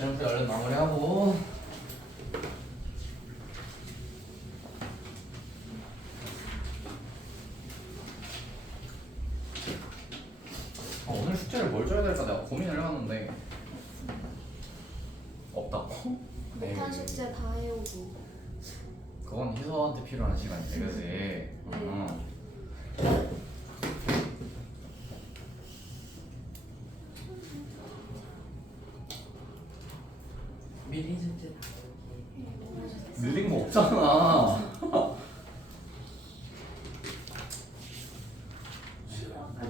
지금부터 얼른 마무리하고 오늘 숙제를 뭘 줘야 될까 내가 고민을 해봤는데 없다고? 못한 숙제 다 해오고. 그건 희서한테 필요한 시간이지 그치? 미리 숙제 늘린 거 없잖아.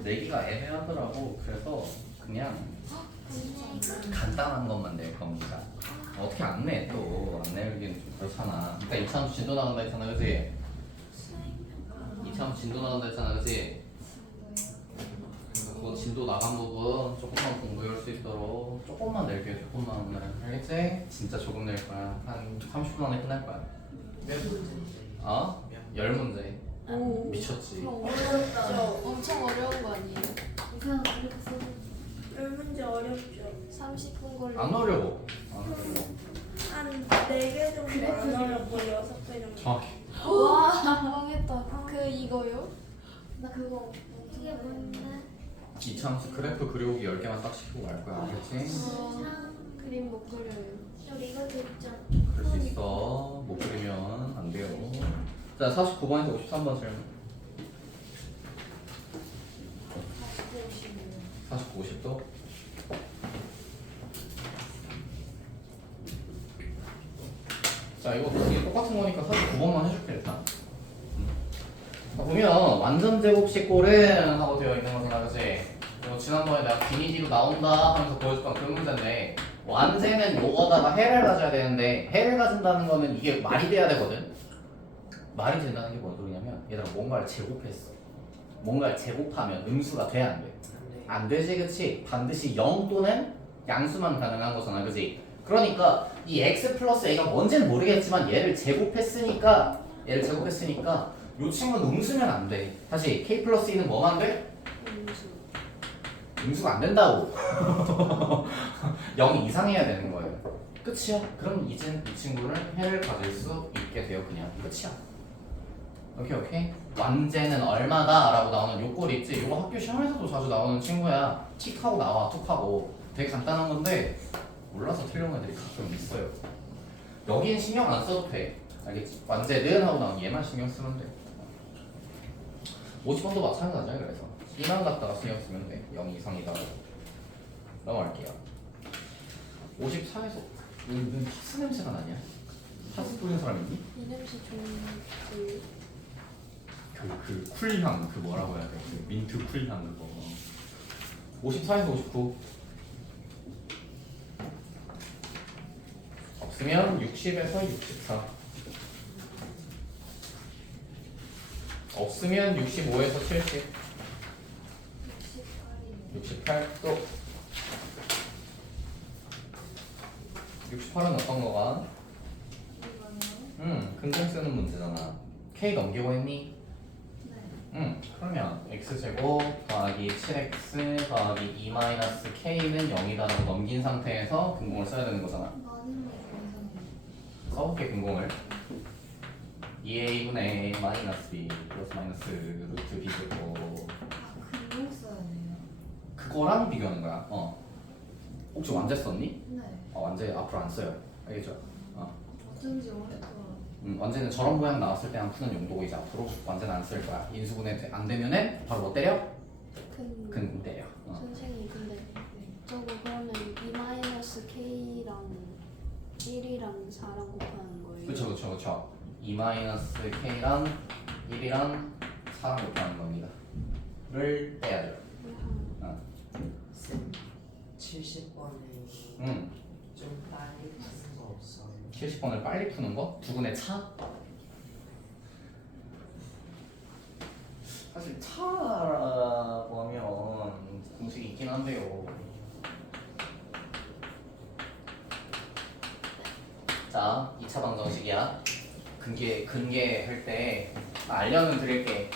내기가 애매하더라고. 그래서 그냥 간단한 것만 낼 겁니다. 어떻게 안 내? 또 안 내기는 좀 그렇잖아. 그러니까 이차함수 진도 나간다 했잖아, 그치? 이차함수 진도 나간다 했잖아, 그치? 그래서 그거 진도 나간 부분 조금만 공부해 올 수 있도록 조금만 낼게, 조금만 오늘. 알겠지? 진짜 조금 낼 거야. 한 30분 안에 끝날 거야. 몇 문제인데? 어? 10문제. 오. 미쳤지. 어렵죠. 엄청 어려운 거 아니에요? 이상 어렵어. 열 문제 어렵죠. 30분 걸려. 안 어려워. 안 어려워. 한 4개 정도 안 어렵고 6개 정도. 정확히. 와, 망했다. 그 이거요? 나 그거 이게 뭔데? 이차함수 그래프 그려오기 10개만 딱 시키고 갈 거야. 알겠지? 그림 못 그려요. 우리 이거 됐죠? 그럴 수 있어. 못 그리면 안 돼요. 자, 49번에서 53번 질문. 49, 50도. 자, 이거 똑같은 거니까 49번만 해줄게 일단. 자, 보면 완전 제곱식 꼴은 하고 되어 있는 거잖아, 그치? 이거 지난번에 내가 비니디로 나온다 하면서 보여줬던 그 문제인데 완제는 요거다가 해를 가져야 되는데 해를 가진다는 거는 이게 말이 돼야 되거든. 말이 된다는 게 뭔 소리냐면 얘들아 뭔가를 제곱했어. 뭔가를 제곱하면 음수가 돼 안 돼? 안 되지, 그치? 반드시 0 또는 양수만 가능한 거잖아, 그치? 그러니까 이 x 플러스 a가 뭔지는 모르겠지만 얘를 제곱했으니까 요 친구는 음수면 안 돼. 다시 k 플러스 2는 뭐만 돼? 음수가 안 된다고. 0 이상 해야 되는 거예요. 끝이야. 그럼 이젠 이 친구를 해를 가질 수 있게 돼요. 그냥 끝이야. 오케이. 완제는 얼마다? 라고 나오는 요 꼴 있지? 요거 학교 시험에서도 자주 나오는 친구야. 틱하고 나와, 툭하고. 되게 간단한 건데 몰라서 틀린 애들이 가끔 있어요. 여긴 신경 안 써도 돼. 알겠지? 완제는 하고 나오면 얘만 신경 쓰면 돼. 50번도 마찬가지야. 그래서 이만 갖다가 신경 쓰면 돼. 0 이상이다. 넘어갈게요. 54에서 왜 파스 냄새가 나냐? 파스 뿌리는 사람 있니? 이 냄새 좋은 그 쿨향 그 뭐라고 해야 돼? 그 민트 쿨향 그거. 54에서 59. 없으면 60에서 64. 없으면 65에서 70. 68 또. 68은 어떤 거가? 근공 쓰는 문제잖아. K 넘기고 했니? 그러면 x제곱 더하기 7x 더하기 2-k는 0이다라고 넘긴 상태에서 근공을 써야 되는 거잖아. 써볼게 근공을. 2a분의 a 마이너스 b 플러스 마이너스 루트 b 제곱. 근공 써야 돼요. 그거랑 비교하는 거야. 혹시 완제 썼니? 네. 완제 앞으로 안 써요. 알겠죠? 어쩐지 오랫동안. 완제는 저런 모양 나왔을 때만 푸는 용도고 이제 앞으로 완제는 안 쓸 거야. 인수분해 안 되면은 바로 뭐 때려? 근공 때려. 선생님 근데 저거 그러면 2-k랑 1이랑 4랑 곱하는 거예요? 그쵸. 2-k랑 1이랑 4랑 곱하는 겁니다. 를 떼야죠. 70번에 좀 빨리 푸는 거 없어요? 70번을 빨리 푸는 거? 두근의 차? 사실 차라고 하면 공식이 있긴 한데요. 자, 2차 방정식이야. 근계 할 때 알려는 드릴게.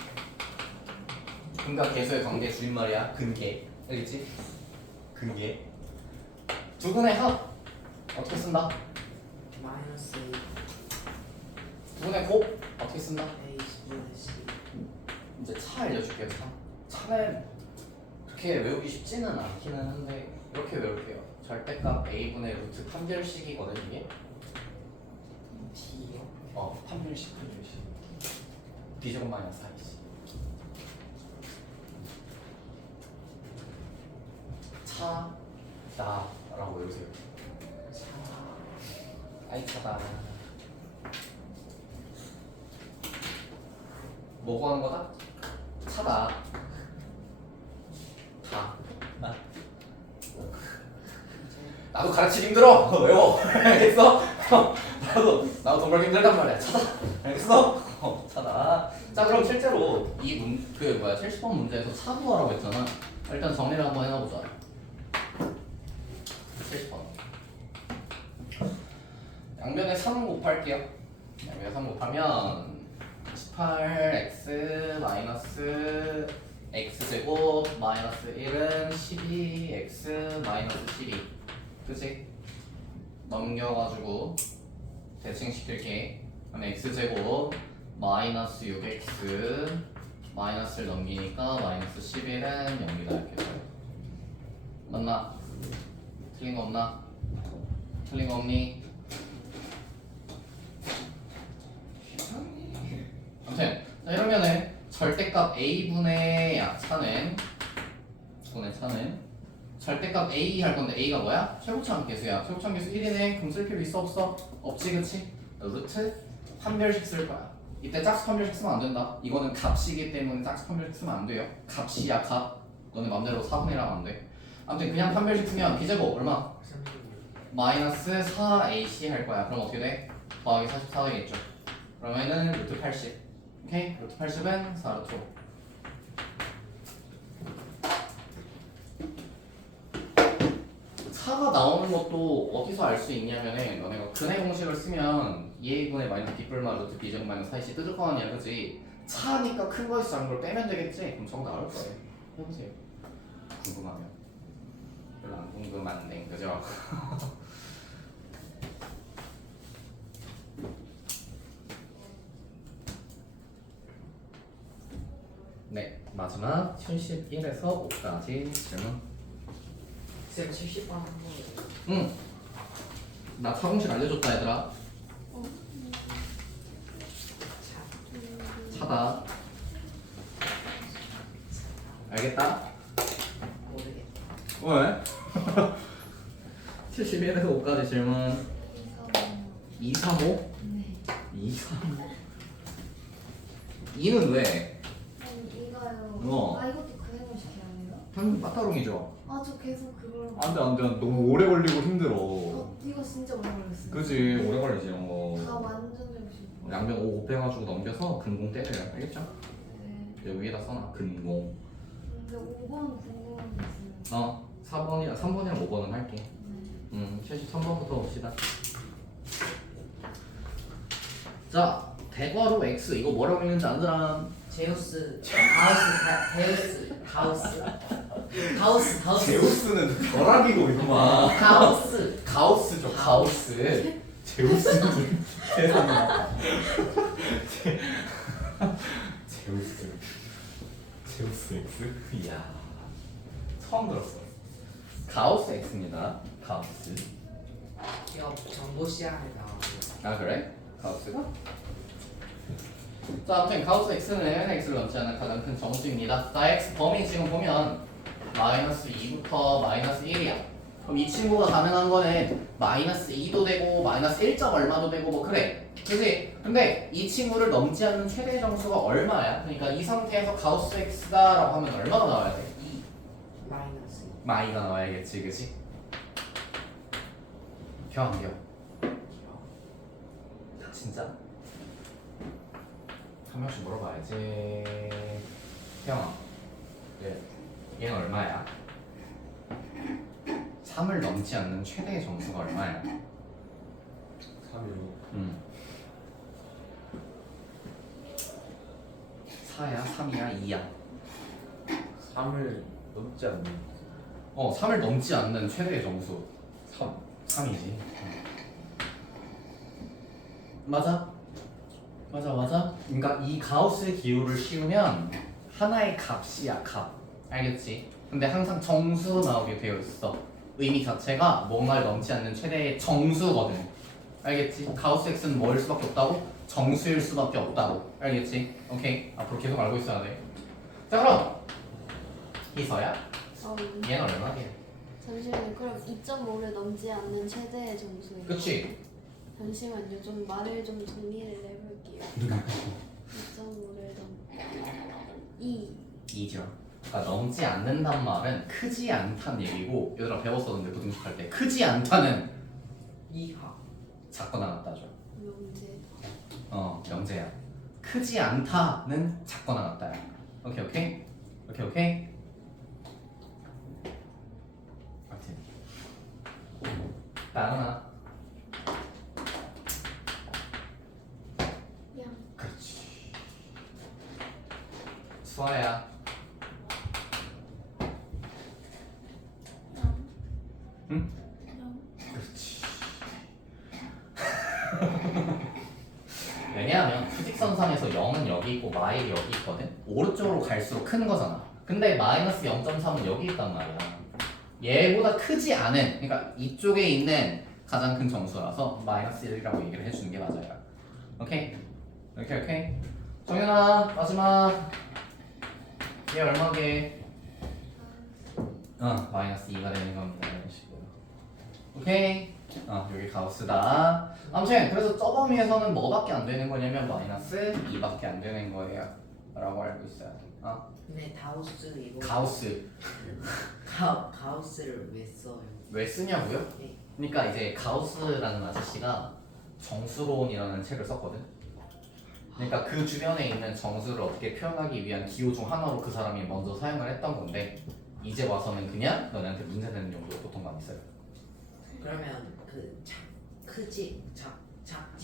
근과 계수의 관계 줄임말이야. 근계. 알겠지? 근계. 두근의 합. 어떻게 쓴다? 마이너스 두분의 곱 어떻게 쓴다? A 분의 C. 이제 차 알려줄게요. 차는 그렇게 외우기 쉽지는 않기는 한데 이렇게 외울게요. 절대값 a분의 루트 판별식이거든 이게. D요? 판별식. b제곱 마이너스 4이지. 차다라고 외우세요. 아이 차다. 뭐 구하는 거다? 차다. 다. 나도 가르치기 힘들어. 외워. 알겠어? 나도 돈 벌기 힘들단 말이야. 차다. 알겠어? 차다. 자 그럼 실제로 이 70번 문제에서 차 구하라고 했잖아. 일단 정리를 한번 해놔보자. 70번. 양변에 3 곱할게요. 양변에 3 곱하면 18x 마이너스 x제곱 마이너스 1은 12x 마이너스 12. 그치? 넘겨가지고 대칭시킬게. 그러면 x제곱 마이너스 6x 마이너스를 넘기니까 마이너스 11은 0이다 이렇게 돼요. 맞나? 틀린 거 없나? 틀린 거 없니? 아무튼 자 이러면은 절대값 a분의 차는 절대값 a 할 건데 a가 뭐야? 최고차함 계수야. 최고차함 계수 1이네. 그럼 쓸 필요 있어 없어? 없지 그치? 루트 판별식 쓸 거야. 이때 짝수 판별식 쓰면 안 된다. 이거는 값이기 때문에 짝수 판별식 쓰면 안 돼요. 값이야 값. 너네 맘대로 4분의 1하면 안 돼. 아무튼 그냥 판별식 쓰면 b제곱 얼마? 36. 마이너스 4ac 할 거야. 그럼 어떻게 돼? 더하기 44 되겠죠. 그러면은 루트 80. 오케이? 루트 80은 4루트 5. 차가 나오는 것도 어디서 알 수 있냐면은 너네가 근해 공식을 쓰면 2a분의 마이너스 b뿔마 루트 b제곱 마이너스 4ac 뜯을 거 아니야 그치? 차니까 큰 거에서 작은 걸 빼면 되겠지? 그럼 저거 나올 거예요. 해보세요. 궁금하면. 별로 안 궁금한데 그죠? 네, 마지막 71에서 5까지 질문. 쌤 70번 한 거예요. 응. 나 차공식 알려줬다 얘들아. 차다. 알겠다? 모르겠다. 왜? 71에서 5까지 질문. 2, 3, 5? 네. 2, 3, 5. 2는 왜? 아니 이거요. 어. 아 이것도 그대로 시켜야 해요? 형 빠따롱이죠? 아 저 계속 그걸. 안돼 너무 오래 걸리고 힘들어. 이거 진짜 오래 걸렸어요. 그지 오래 걸리지 이런 거. 다 완전 정신. 양변 5 곱해가지고 넘겨서 근공 때려요. 알겠죠? 네. 여기 위에다 써놔 근공. 근데 5번 궁금한 게 있어요. 4번이랑 3번이랑 5번은 할게. 네. 73번부터 봅시다. 자, 대괄호 x 이거 뭐라고 읽는지 아느라? 제우스, 가우스. 제우스는 벼락이고 이놈아. 가우스죠 가우스. 제우스는 세상에. 제우스 x? 이야 처음 들었어. 가우스 x입니다. 가우스. 이거 정보 시간에 나와요. 아 그래? 가우스가? 자 아무튼 가우스 x는 x를 넘지 않는 가장 큰 정수입니다. 자 x 범위 지금 보면 마이너스 2부터 마이너스 1이야. 그럼 이 친구가 가능한 거는 마이너스 2도 되고 마이너스 1점 얼마도 되고 뭐 그래. 그치? 근데 이 친구를 넘지 않는 최대 정수가 얼마야? 그러니까 이 상태에서 가우스 x가 라고 하면 얼마가 나와야 돼? 2 마이너스 마이가 나와야겠지 그치? 교환기요. 진짜? 한 명씩 물어봐야지. 형아 얘는 얼마야? 3을 넘지 않는 최대의 정수가 얼마야? 3이요. 4야? 3이야? 2야? 3을 넘지 않는 3을 넘지 않는 최대의 정수 3. 3이지. 맞아. 그러니까 이 가우스 기호를 씌우면 하나의 값이야, 값. 알겠지? 근데 항상 정수 나오게 되어 있어. 의미 자체가 뭔가를 넘지 않는 최대의 정수거든. 알겠지? 가우스 x는 뭐일 수밖에 없다고? 정수일 수밖에 없다고. 알겠지? 오케이. 앞으로 계속 알고 있어야 돼. 자, 그럼 이서야. 얘는 얼마야? 잠시만요. 그럼 2.5를 넘지 않는 최대의 점수예요. 그치? 잠시만요. 좀 말을 좀 정리를 해볼게요. 2.5를 넘 2죠. 그러니까 넘지 않는단 말은 크지 않다는 얘기고, 얘들아 배웠었는데 부등식할 때 크지 않다는 이하. 작거나 같다죠. 명제. 명제야. 크지 않다는 작거나 같다야. 오케이. 아무튼 나은아. 양. 그렇지. 수아야. 응? 그렇지. 왜냐하면 수직선상에서 0은 여기 있고 마일이 여기 있거든. 오른쪽으로 갈수록 큰 거잖아. 근데 마이너스 0.3은 여기 있단 말이야. 얘보다 크지 않은, 그러니까 이쪽에 있는 가장 큰 정수라서 마이너스 1이라고 얘기를 해주는 게 맞아요. 오케이. 정연아 마지막. 얘 얼마게? 마이너스 2가 되는 겁니다. 이런 식으로. 오케이. 여기 가우스다. 아무튼 그래서 저 범위에서는 뭐밖에 안 되는 거냐면 마이너스 2밖에 안 되는 거예요. 라고 알고 있어야 돼. 근데 다우스 이거 가우스. 가우스를 왜 써요? 왜 쓰냐고요? 네. 그러니까 이제 가우스라는 아저씨가 정수론이라는 책을 썼거든. 그러니까 그 주변에 있는 정수를 어떻게 표현하기 위한 기호 중 하나로 그 사람이 먼저 사용을 했던 건데, 이제 와서는 그냥 너네한테 문제 내는 용도로 보통 많이 써요. 그러면 그 작지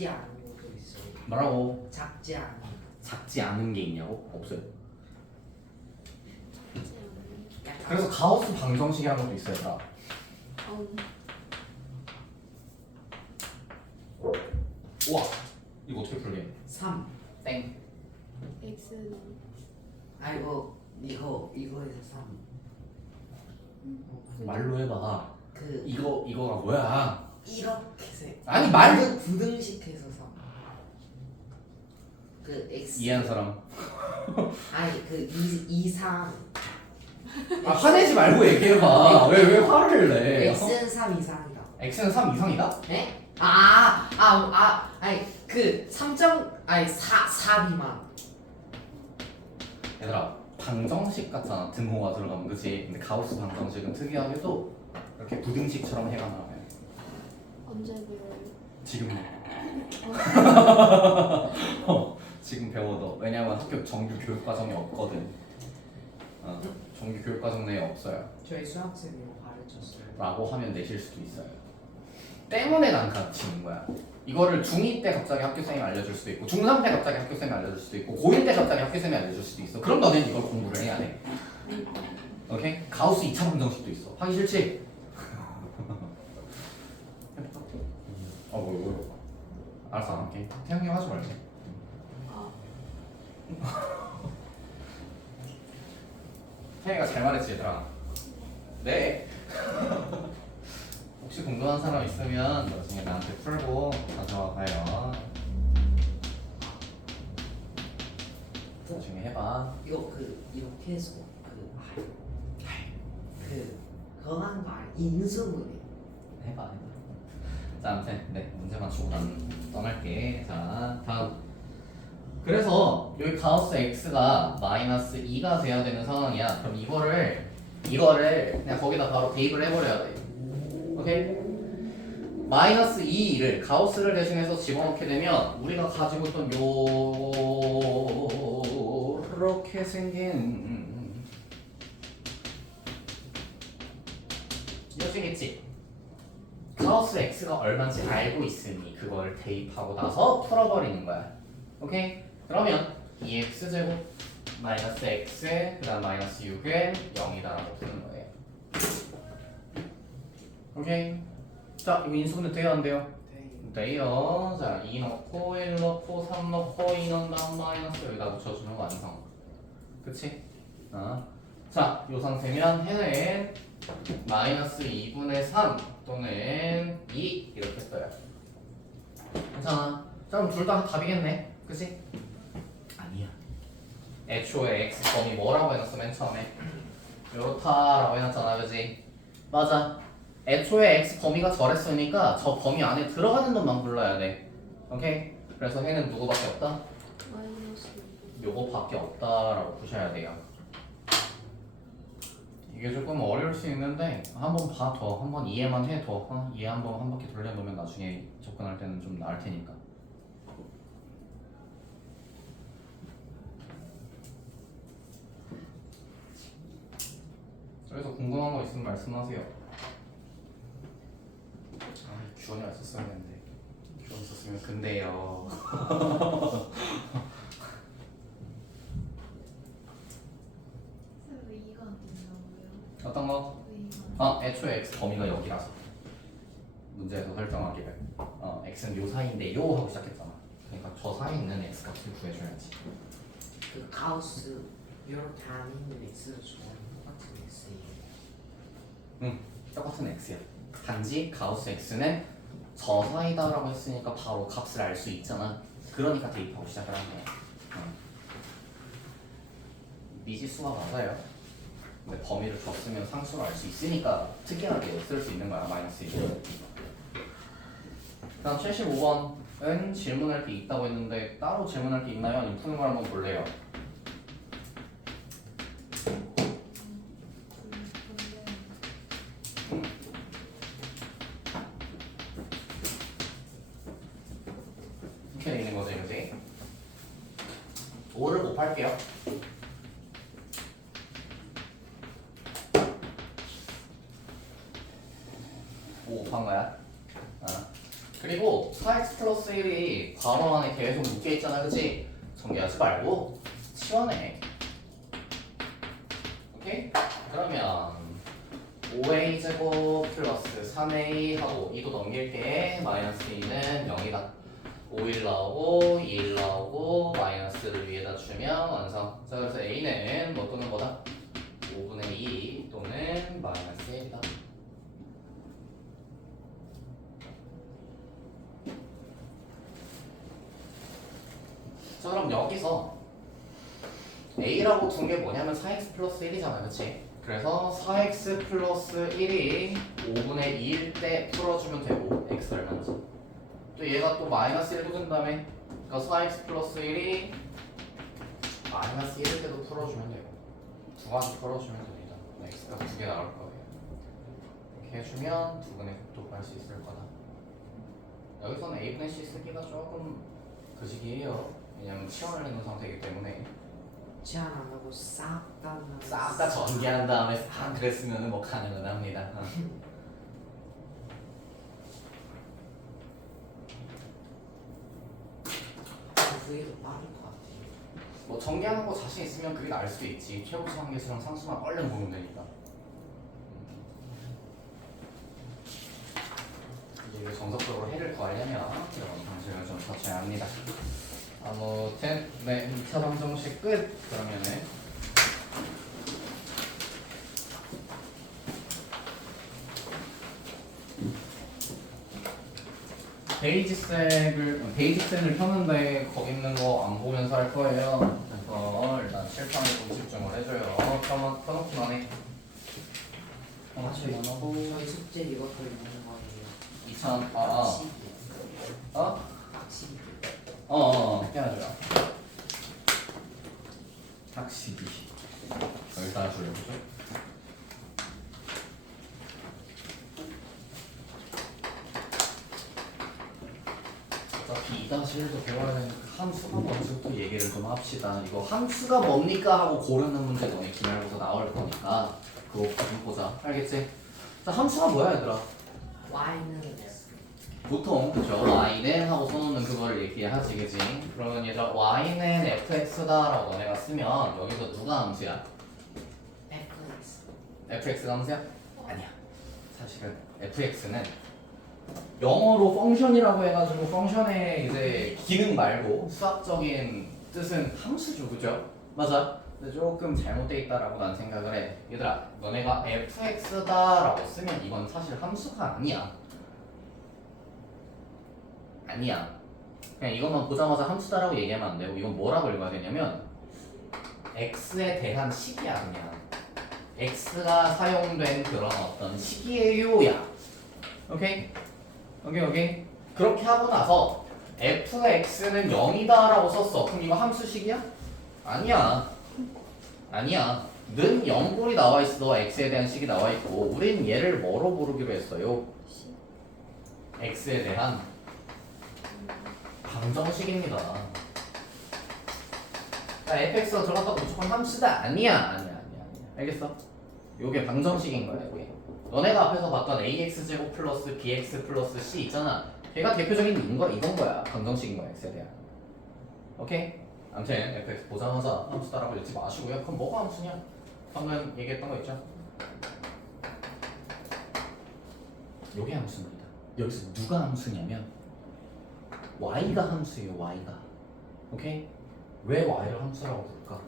않은 것도 있어요. 뭐라고? 작지 않은. 작지 않은 게 있냐고? 없어요. 하지 않는. 약간 그래서 가우스 방정식이라는 것도 있어요. 다. 우와, 이거 어떻게 풀게? 3. 땡. x는 아이고 이거에서 3. 말로 해봐. 그 이거가 뭐야? 이렇게 세. 아니, 말로. 구등식해서 3. 그 x. 이해한 사람. 아니 그 이상. 화내지 말고 얘기해봐. 왜 화를 내? x는 3 이상이다. x는 3 이상이다? 네? 아니 그 4 미만. 얘들아, 방정식 같잖아. 등호가 들어가면, 그치? 근데 가우스 방정식은 특이하게도 이렇게 부등식처럼 해가 나와요. 언제 배워요? 지금 지금 배워도. 왜냐면 학교 정규 교육 과정이 없거든. 정규 교육 과정 내에 없어요. 저희 수학쌤이 이거 가르쳤어요. 라고 하면 내실 수도 있어요. 때문에 난 가르치는 거야. 이거를 중2 때 갑자기 학교쌤이 알려줄 수도 있고, 중3 때 갑자기 학교쌤이 알려줄 수도 있고, 고1 때 갑자기 학교쌤이 알려줄 수도 있어. 그럼 너는 이걸 공부를 해야 돼. 오케이? 가우스 2차 방정식도 있어. 하기 싫지? 뭐 알았어, 안 할게. 태양이 하지 말자. 태양이가 잘 말했지, 얘들아. 네. 혹시 궁금한 사람 있으면 나중에 나한테 풀고 가져와 봐요. 나중에 해봐. 이거 이렇게 해서 그거 하는 거 아니야? 인수분해. 해봐. 자, 아무튼 네, 문제 맞추고 난 떠날게. 자, 다음. 그래서 여기 가우스 x가 마이너스 2가 돼야 되는 상황이야. 그럼 이거를 그냥 거기다 바로 대입을 해버려야 돼. 오케이? 마이너스 2를 가우스를 대신해서 집어넣게 되면 우리가 가지고 있던 요렇게 생긴 이어지겠지? 가우스 x가 얼마인지 알고 있으니 그걸 대입하고 나서 풀어버리는 거야. 오케이? 그러면 2x제곱 마이너스 x 그 다음 마이너스 6은 0이다라고 푸는 거예요. 오케이? 자 이거 인수분해 돼요 안 돼요? 네. 돼요. 자 2 넣고 1 넣고 3 넣고 2 넣은 다음 마이너스 여기다 붙여주는 거 완성. 그치? 자, 요 상태면 해는 마이너스 2분의 3 또는 2 이렇게 써요. 괜찮아. 자, 그럼 둘 다 답이겠네. 그치? 아니야. 애초에 x 범위 뭐라고 해놨어 맨 처음에? 요렇다라고 해놨잖아. 그치? 맞아. 애초에 x 범위가 저랬으니까 저 범위 안에 들어가는 놈만 불러야 돼. 오케이? 그래서 해는 누구밖에 없다? 마이너스 요거밖에 없다라고 보셔야 돼요. 이게 조금 어려울 수 있는데 한번 봐 더, 한번 이해만 해 더. 이해 한번 한 바퀴 돌려놓으면 나중에 접근할 때는 좀 나을 테니까. 여기서 궁금한 거 있으면 말씀하세요. 주원이 왔었어야 했는데 주원 있었으면 근데요. 왜 이가 안 된다고요? 어떤 거? 왜 이가 안 애초에 x 범위가 여기라서 문제에서 설정하기를 x는 요 사이인데 요 하고 시작했잖아. 그러니까 저 사이에 있는 x 값을 구해줘야지. 그 가우스 이렇게 안 있는 x를 좋아하는 똑같은 x예요. 똑같은 x야. 단지 가우스 x는 저 사이다라고 했으니까 바로 값을 알 수 있잖아. 그러니까 대입하고 시작을 한 거야. 미지수가 맞아요. 근데 범위를 줬으면 상수로 알 수 있으니까 특이하게 쓸 수 있는 거야. 마이너스 1. 다음 75번은 질문할 게 있다고 했는데 따로 질문할 게 있나요? 아니면 푸는 걸 한번 볼래요? 이렇게 돼 있는 거죠, 이제. 5를 곱할게요. 5 곱한 거야. 그리고 4x 플러스 1이 괄호 안에 계속 묶여있잖아, 그치? 정리하지 말고 치워내. 오케이? 그러면 5a 제곱 플러스 3a 하고 2도 넘길게. 마이너스 2는 0이다. 5일 나오고 2일 나오고 마이너스를 위에다 주면 완성. 자, 그래서 a는 뭐 또는 거다? 5분의 2 또는 마이너스 1이다. 자, 그럼 여기서 a라고 둔 게 뭐냐면 4x 플러스 1이잖아, 그치? 그래서 4x 플러스 1이 5분의 2일 때 풀어주면 되고 x 얼마인지. 또 얘가 또 마이너스 1도 둔다며. 그러니까 4x 플러스 1이 마이너스 1일 때도 풀어주면 되고 두 가지 풀어주면 됩니다. x가 두 개 나올 거예요. 이렇게 해주면 두 분의 극도 구할 수 있을 거다. 여기서는 a분의 c 쓰기가 조금 그식이에요. 왜냐면 치환을 해놓은 상태이기 때문에 제한 안 하고 싹 다 전개한 다음에 싹 그랬으면 뭐 가능은 합니다. 그게 더 빠를 것 같아요. 뭐 전개하는 거 자신 있으면 그게 나을 수도 있지. 최고치 관계수랑 상수만 얼른 보면 되니까. 이제 정석적으로 해를 구하려면 이런 방식을 좀 거쳐야 합니다. 아무튼 네 2차 방정식 끝. 그러면은 베이직색을 펴는데 거기 있는 거 안 보면서 할 거예요. 그래서 일단 칠판에 좀 집중을 해줘요. 펴놓기만 해. 펴놓기만 하고 저희 숙제 이것도 있는 거예요. 2000 빡시기. 어? 빡시기. 깨워줘요. 학식이 여기다 줄여보죠. 어차피 2-1도 배워야 되니까 함수가 뭔지부터 얘기를 좀 합시다. 이거 함수가 뭡니까 하고 고르는 문제 너네 기말고사 나올 거니까 그거 좀 보자. 알겠지? 자, 함수가 뭐야 얘들아? Y는 보통 그죠? y는 하고 써놓는 그걸 얘기하지, 그지? 그러면 얘들아 y는 fx다 라고 너네가 쓰면 여기서 누가 함수야? FX. fx가 함수야? 아니야. 사실은 fx는 영어로 펑션이라고 해가지고 펑션의 이제 기능 말고 수학적인 뜻은 함수죠, 그죠? 맞아. 근데 조금 잘못돼 있다라고 난 생각을 해. 얘들아, 너네가 fx다라고 쓰면 이건 사실 함수가 아니야. 아니야. 그냥 이것만 보자마자 함수다라고 얘기하면 안 되고 이건 뭐라고 읽어야 되냐면 x에 대한 식이야 그냥. x가 사용된 그런 어떤 식이에요야. 오케이? 오케이. 그렇게 하고 나서 fx는 0이다라고 썼어. 그럼 이거 함수식이야? 아니야. 는 0꼴이 나와 있어. x에 대한 식이 나와 있고 우린 얘를 뭐로 부르기로 했어요? x에 대한 방정식입니다. 자, fx가 들어갔다고 무조건 함수다? 아니야. 알겠어? 요게 방정식인 거야, 요게. 너네가 앞에서 봤던 ax제곱 플러스 bx 플러스 c 있잖아. 걔가 대표적인 이건 거야. 방정식인 거야, x에 대한. 오케이? 아무튼 fx 보자마자 함수다라고 읽지 마시고요. 그럼 뭐가 함수냐? 방금 얘기했던 거 있죠? 요게 함수입니다. 여기서 누가 함수냐면 y가 함수예요, y가. 오케이? 왜 y를 함수라고 부를까?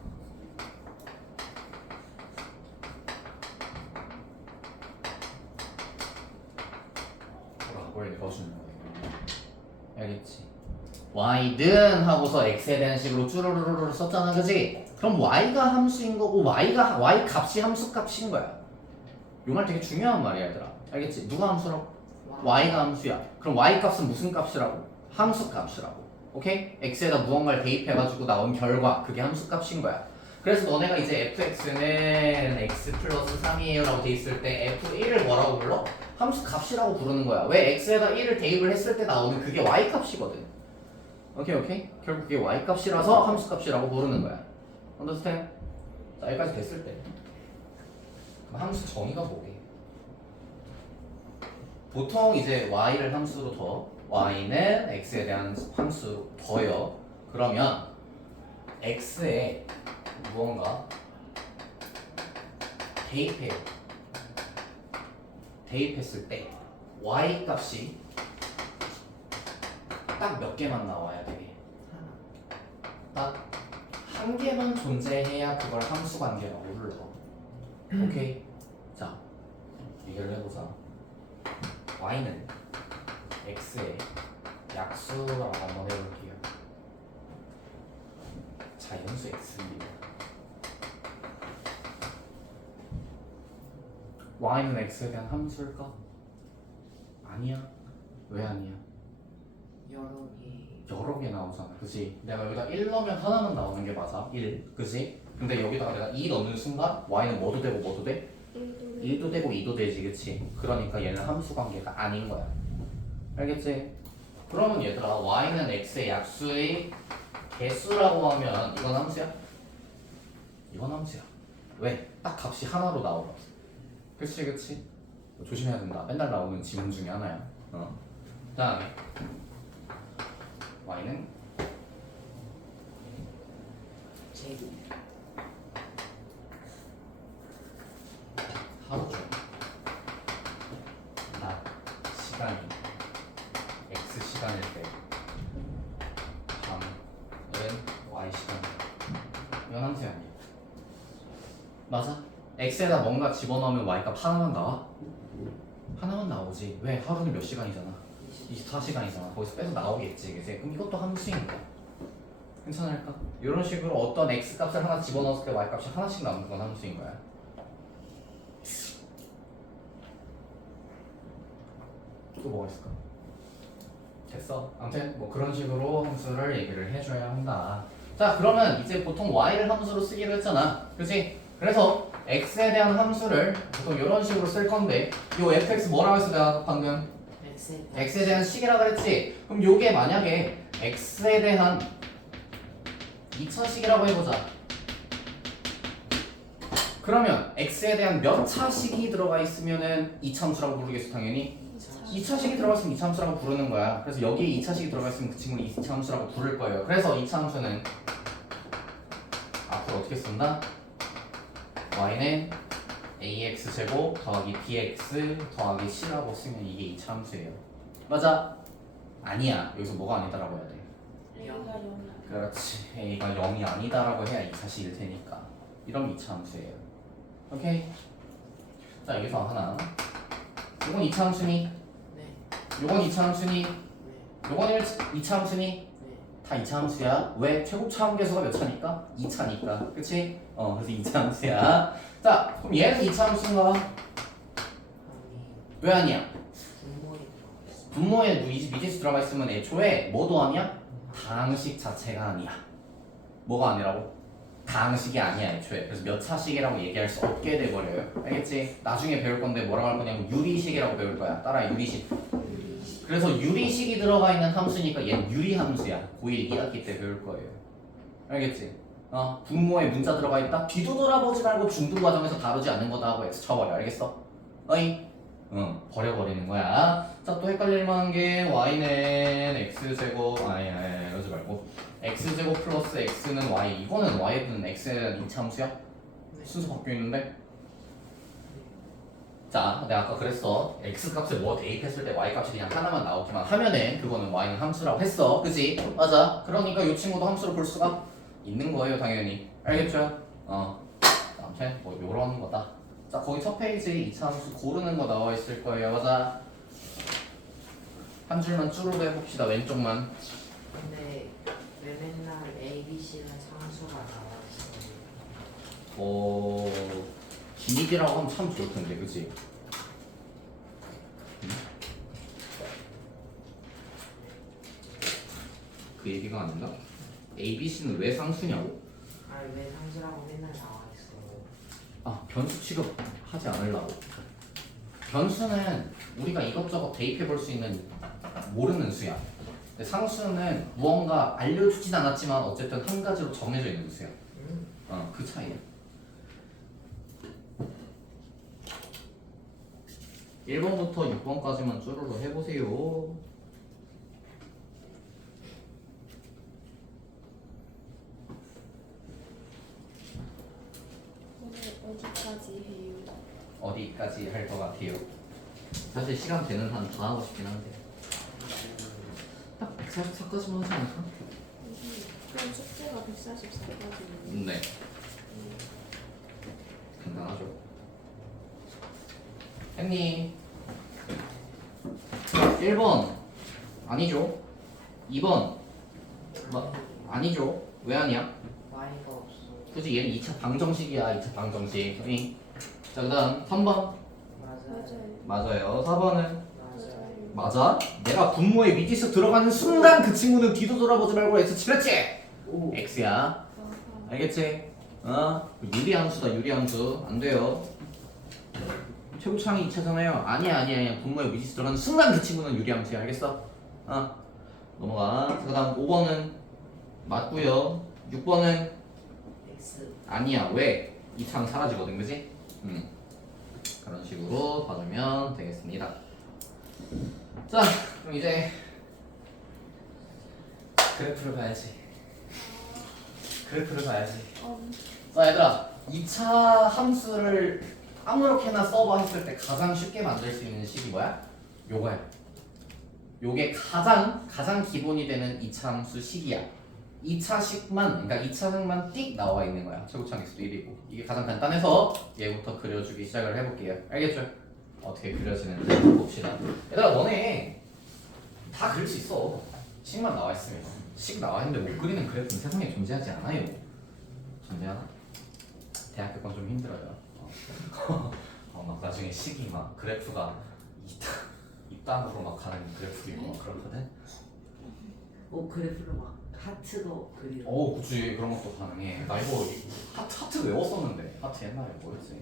뭘 읽어주는 거예요. 알겠지? y는 하고서 x에 대한 식으로 쭈루루루루 썼잖아, 그지? 그럼 y가 함수인 거고 y 값이 함수 값인 거야. 요 말 되게 중요한 말이야, 얘들아. 알겠지? 누가 함수라고? y가 함수야. 그럼 y 값은 무슨 값이라고? 함수 값이라고. 오케이? x에다 무언가를 대입해가지고 나온 결과, 그게 함수 값인 거야. 그래서 너네가 이제 fx는 x 플러스 3이에요 라고 돼 있을 때 f1을 뭐라고 불러? 함수 값이라고 부르는 거야. 왜? x에다 1을 대입을 했을 때 나오는 그게 y 값이거든. 오케이? 결국 그게 y 값이라서 함수 값이라고 부르는 거야. understand? 자, 여기까지 됐을 때 그럼 함수 정의가 뭐게? 보통 이제 y를 함수로 더 y는 x에 대한 함수로 더요. 그러면 x에 무언가 대입했을 때 y 값이 딱 몇 개만 나와야 돼. 딱 한 개만 존재해야 그걸 함수 관계라고 불러. 오케이? 자, 얘기를 해보자. y는 x의 약수라고 한번 해볼게요. 자연수 x입니다. y는 x에 대한 함수일까? 아니야. 왜 아니야? 여러 개 나오잖아, 그치? 내가 여기다 1 넣으면 하나만 나오는 게 맞아, 1, 그치? 근데 여기다가 내가 2 넣는 순간 y는 뭐도 되고 뭐도 돼? 1도 되고 2도 되지, 그치? 그러니까 얘는 함수 관계가 아닌 거야. 알겠지? 그러면 얘들아, y는 x의 약수의 개수라고 하면 이건 함수야? 이건 함수야. 왜? 딱 값이 하나로 나오거든. 그치? 조심해야 된다. 맨날 나오는 지문 중에 하나야. 그 다음에 y는 제곱 하루 중 낮 시간이 x 시간일 때 밤은 y 시간이야. 이건 함수 아니야. 맞아? x에다 뭔가 집어넣으면 y 값 하나만 나와? 하나만 나오지. 왜? 하루는 몇 시간이잖아. 24시간이잖아. 거기서 빼서 나오겠지. 그치? 그럼 이것도 함수인 거야. 괜찮을까? 이런 식으로 어떤 x 값을 하나 집어넣었을 때 y 값이 하나씩 나오는 건 함수인 거야. 또 뭐가 있을까? 됐어. 아무튼 뭐 그런 식으로 함수를 얘기를 해줘야 한다. 자, 그러면 이제 보통 y를 함수로 쓰기로 했잖아. 그치? 그래서 x에 대한 함수를 보통 이런 식으로 쓸 건데 요 fx 뭐라고 했어 내가 방금? x에 대한 식이라 그랬지? 그럼 요게 만약에 x에 대한 2차식이라고 해보자. 그러면 x에 대한 몇 차식이 들어가 있으면은 2차함수라고 부르겠어 당연히? 2차식이 들어갔으면 2차함수라고 부르는 거야. 그래서 여기에 2차식이 들어가 있으면 그 친구는 2차함수라고 부를 거예요. 그래서 2차함수는 앞으로 어떻게 쓴다? y는 ax 제곱 더하기 bx 더하기 c라고 쓰면 이게 2차함수예요. 맞아? 아니야. 여기서 뭐가 아니다라고 해야 돼? A가 0이야. 그렇지. A가 0이 아니다라고 해야 2차식일 테니까. 이런 2차 함수예요. 오케이? 자, 여기서 하나. 요건 2차 함수니? 네. 요건 2차 함수니? 네. 요건 2차 함수니? 네. 다 2차 함수야. 왜? 최고차 함계수가 몇 차니까? 2차니까. 그치? 그래서 2차 함수야. 자, 그럼 얘는 2차 함수인가? 아니 왜 아니야? 분모에 들어가 있어. 분모에 미지수 들어가 있으면 애초에 뭐도 아니야? 다항식 자체가 아니야. 뭐가 아니라고? 다항식이 아니야 애초에. 그래서 몇 차식이라고 얘기할 수 없게 돼버려요. 알겠지? 나중에 배울 건데 뭐라고 할 거냐면 유리식이라고 배울 거야. 따라 유리식. 그래서 유리식이 들어가 있는 함수니까 얘는 유리함수야. 고1 2학기 때 배울 거예요. 알겠지? 분모에 문자 들어가 있다? 뒤도 돌아보지 말고 중등 과정에서 다루지 않는 거다 하고 X 쳐버려. 알겠어? 어이? 응, 버려버리는 거야. 자, 또 헷갈릴 만한 게 y는 x제곱 아니 이러지 말고 x제곱 플러스 x는 y. 이거는 y든 x는 2차 함수야? 네. 순서 바뀌어 있는데? 자, 내가 아까 그랬어. x 값을 뭐 대입했을 때 y 값이 그냥 하나만 나오기만 하면은 그거는 y는 함수라고 했어. 그치? 맞아. 그러니까 이 친구도 함수로 볼 수가 있는 거예요, 당연히. 알겠죠? 아무튼 뭐 요런 거다. 자, 거기 첫 페이지에 2차 함수 고르는 거 나와 있을 거예요. 맞아. 한 줄만 쭈르르 해봅시다. 왼쪽만. 근데 왜 맨날 A, B, C는 상수가 나와 있어요? 기믹이라고 하면 참 좋을 텐데, 그치? 그 얘기가 아닌가? A, B, C는 왜 상수냐고? 아니 왜 상수라고 맨날 나와 있어? 변수 취급하지 않으려고. 변수는 우리가 이것저것 대입해 볼 수 있는 모르는 수야. 근데 상수는 무언가 알려주진 않았지만 어쨌든 한 가지로 정해져 있는 수야. 그 차이야. 1번부터 6번까지만 쭈루루 해보세요. 오늘 어디까지 해요? 어디까지 할 것 같아요? 사실 시간 되는 한 다 하고 싶긴 한데 딱 144까지만 하지 않을까? 그럼 숙제가 144까지는 네. 간단하죠. 햇님 1번 아니죠. 2번 아니죠. 왜 아니야? Y가 없어. 굳이 얘는 2차 방정식이야. 2차 방정식. 자, 그 다음 3번 맞아요. 맞아요. 맞아요. 4번은 맞아요. 맞아? 내가 분모에 미지수 들어가는 순간 그 친구는 뒤도 돌아보지 말고 X 치랬지? 오. X야. 알겠지? 유리함수다. 유리함수. 안 돼요. 최고차항이 2차잖아요. 아니야. 분모에 미지수 들어가는 순간 그 친구는 유리함수야. 알겠어? 넘어가. 그 다음 5번은 맞고요. 6번은 X. 아니야. 왜? 2차항 사라지거든. 그지? 그런 식으로 봐주면 되겠습니다. 자, 그럼 이제 그래프를 봐야지. 자, 얘들아, 2차 함수를 아무렇게나 써봐 했을 때 가장 쉽게 만들 수 있는 식이 뭐야? 요거야. 요게 가장 기본이 되는 2차 함수 식이야. 2차식만, 그러니까 2차식만 띡 나와 있는 거야. 최고차항 x도 1이고. 이게 가장 간단해서 얘부터 그려주기 시작을 해볼게요. 알겠죠? 어떻게 그려지는지 봅시다. 얘들아, 너네 다 그릴 수 있어. 식만 나와 있으면. 식 나와 있는데 못 그리는 그래프는 세상에 존재하지 않아요. 존재하나? 대학교 건 좀 힘들어요. 막 나중에 식이 막 그래프가 이땅으로 막 가는 그래프도 있고 막 그렇거든. 그래프로 막 하트도 그리고. 그치. 그런 것도 가능해. 나 이거 하트 외웠었는데. 하트 옛날에 뭐였지?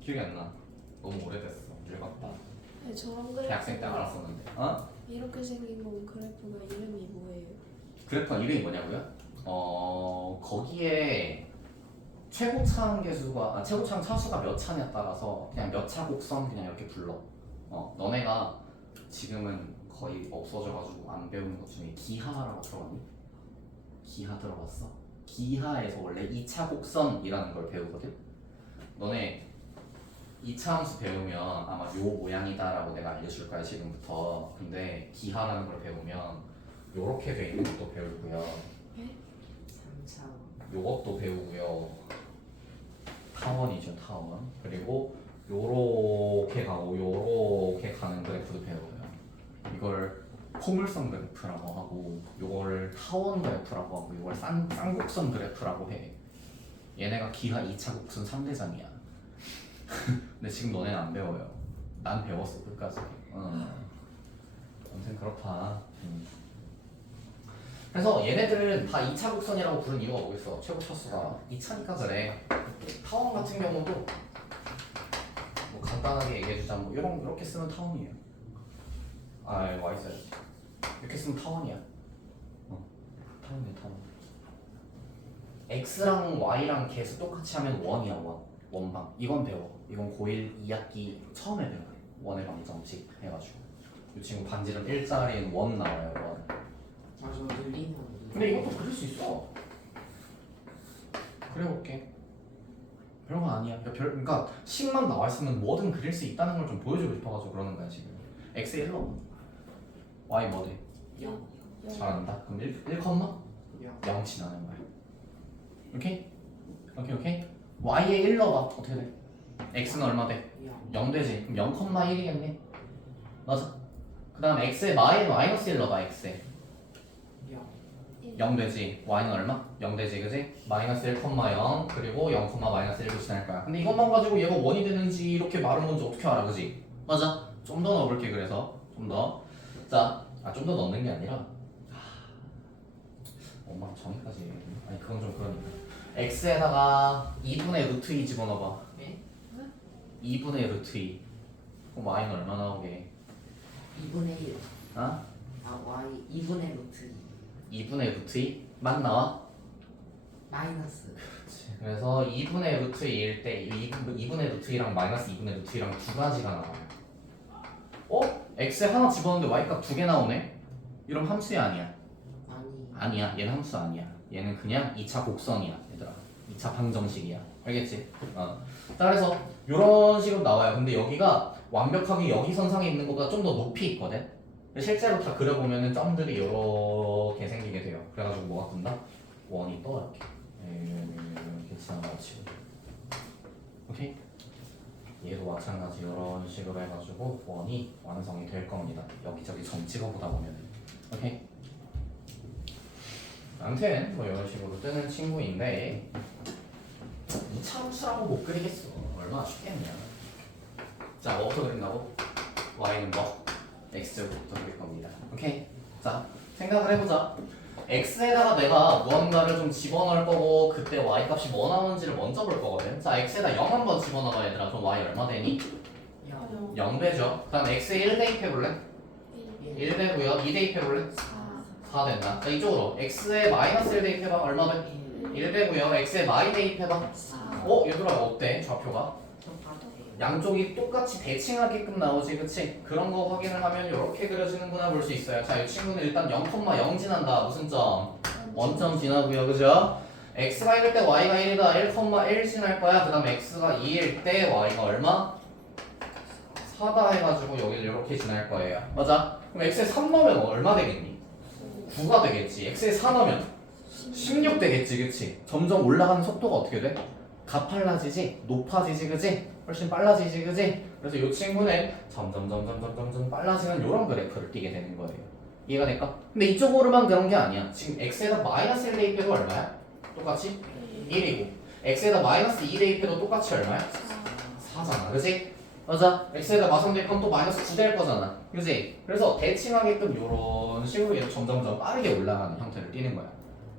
기억이 안 나. 너무 오래됐어. 늙었다. 네, 저런 그래프 대학생 때 알았었는데. 이렇게 생긴 건 그래프가 이름이 뭐예요? 그래프가 이름이 뭐냐고요? 거기에 최고차항 계수가 최고차항 차수가 몇 차냐에 따라서 그냥 몇 차 곡선 그냥 이렇게 불러. 너네가 지금은 거의 없어져가지고 안 배우는 것 중에 기하라고 들어봤니? 기하 들어봤어? 기하에서 원래 2차 곡선이라는 걸 배우거든. 너네 2차 함수 배우면 아마 요 모양이다라고 내가 알려줄 거야 지금부터. 근데 기하라는 걸 배우면 요렇게 돼 있는 것도 배우고요. 3차원. 요것도 배우고요. 타원이죠 타원. 그리고 요렇게 가고 요렇게 가는 그래프도 배워요. 이걸 포물선 그래프라고 하고 요걸 타원 그래프라고 하고 요걸 쌍곡선 그래프라고 해. 얘네가 기하 2차 곡선 3대장이야. 근데 지금 너네는 안 배워요. 난 배웠어 끝까지. 아무튼 그렇다. 그래서 얘네들은 다 2차 곡선이라고 부른 이유가 뭐겠어? 최고 차수가 2차니까 그래. 타원 같은 경우도 뭐 간단하게 얘기해주자. 뭐 이렇게 쓰면 타원이에요. 아 여기 와 있어야지. 이렇게 쓰면 타원이야. 타원이야 타원. x랑 y랑 계수 똑같이 하면 원이야 원. 원방. 이건 배워. 이건 고1 2학기 처음에 배워요. 원의 방정식 해가지고. 이 친구 반지름 1자리엔 원 나와요 원. 아, 저 늘리는 거. 근데 이것도 그릴 수 있어. 그려볼게. 별거 아니야. 그러니까 식만 나와 있으면 뭐든 그릴 수 있다는 걸 좀 보여주고 싶어가지고 그러는 거야 지금. x 1로 y 뭐 돼? 0. 잘한다. 그럼 1, 0 지나는 거야. 오케이? 오케이? y에 1 넣어봐. 어떻게 돼? x는 얼마 돼? 0 되지. 그럼 0,1이겠네. 맞아. 그 다음 x에 마이너스 1 넣어봐. x에 0 되지. y는 얼마? 0 되지. 그지? 마이너스 1,0 그리고 0, 마이너스 1로 지날 거야. 근데 이것만 가지고 얘가 원이 되는지 이렇게 말은 뭔지 어떻게 알아? 그지? 맞아. 좀 더 넣어볼게. 그래서 좀 더. 자, 좀 더 넣는 게 아니라 엄마가 정의까지. 아니 그건 좀 그러니까. x에다가 2분의 루트 2 집어넣어봐. 네? 2분의 루트 2. 그럼 y는 얼마 나오게? 2분의 1. 어? 아, y 2분의 루트 2. 2분의 루트 2만 나와? 마이너스. 그치. 그래서 2분의 루트 2일 때 2분의 루트 2랑 마이너스 2분의 루트 2랑 두 가지가 나와요. x에 하나 집어넣는데 y값 두 개 나오네? 이런 함수야 아니야? 아니야. 얘는 함수 아니야. 얘는 그냥 2차 곡선이야 얘들아. 2차 방정식이야. 알겠지? 자 그래서 이런 식으로 나와요. 근데 여기가 완벽하게 여기 선상에 있는 것보다 좀 더 높이 있거든? 실제로 다 그려보면은 점들이 이렇게 생기게 돼요. 그래가지고 뭐가 뜬다? 원이 떠 이렇게. 이렇게 지나가지고. 오케이? 얘도 마찬가지 이런 식으로 해가지고 원이 완성이 될 겁니다. 여기저기 점 찍어보다 보면. 오케이? 아무튼 뭐 이런 식으로 뜨는 친구인데 2차 함수라고 못 그리겠어. 얼마나 쉽겠냐. 자 뭐부터 그린다고? y는 뭐? x제곱부터 그릴 겁니다. 오케이? 자 생각을 해보자. x에다가 내가 무언가를 좀 집어넣을 거고 그때 y 값이 뭐 나오는지를 먼저 볼 거거든. 자 x에다 0 한번 집어넣어봐 얘들아. 그럼 y 얼마 되니? 0. 0 되죠. 그 다음 x에 1 대입해볼래? 1 되고요. 2 대입해볼래? 4 된다. 자 이쪽으로 x에 마이너스 1 대입해봐. 얼마 돼? 1 되고요. x에 마이 대입해봐. 얘들아 어때? 좌표가? 양쪽이 똑같이 대칭하게끔 나오지, 그치? 그런 거 확인을 하면 이렇게 그려지는구나 볼 수 있어요. 자, 이 친구는 일단 0,0 지난다. 무슨 점? 원점 지나고요, 그죠? x가 1일 때 y가 1이다. 1,1 지날 거야. 그 다음 x가 2일 때 y가 얼마? 4다 해가지고 여기를 이렇게 지날 거예요. 맞아? 그럼 x에 3 넣으면 얼마 되겠니? 9가 되겠지. x에 4 넣으면 16 되겠지, 그치? 점점 올라가는 속도가 어떻게 돼? 가팔라지지? 높아지지, 그치? 훨씬 빨라지지, 그치? 그래서 이 친구는 점점 빨라지는 이런 그래프를 띄게 되는 거예요. 이해가 될까? 근데 이쪽으로만 그런 게 아니야. 지금 x에다 마이너스 1 대입해도 얼마야? 똑같이 1이고 x에다 마이너스 2 대입해도 똑같이 얼마야? 4잖아, 그치? 맞아. x에다 마선 대입하면 또 마이너스 9 될 거잖아, 그치? 그래서 대칭하게끔 이런 식으로 얘도 점점 빠르게 올라가는 형태를 띄는 거야.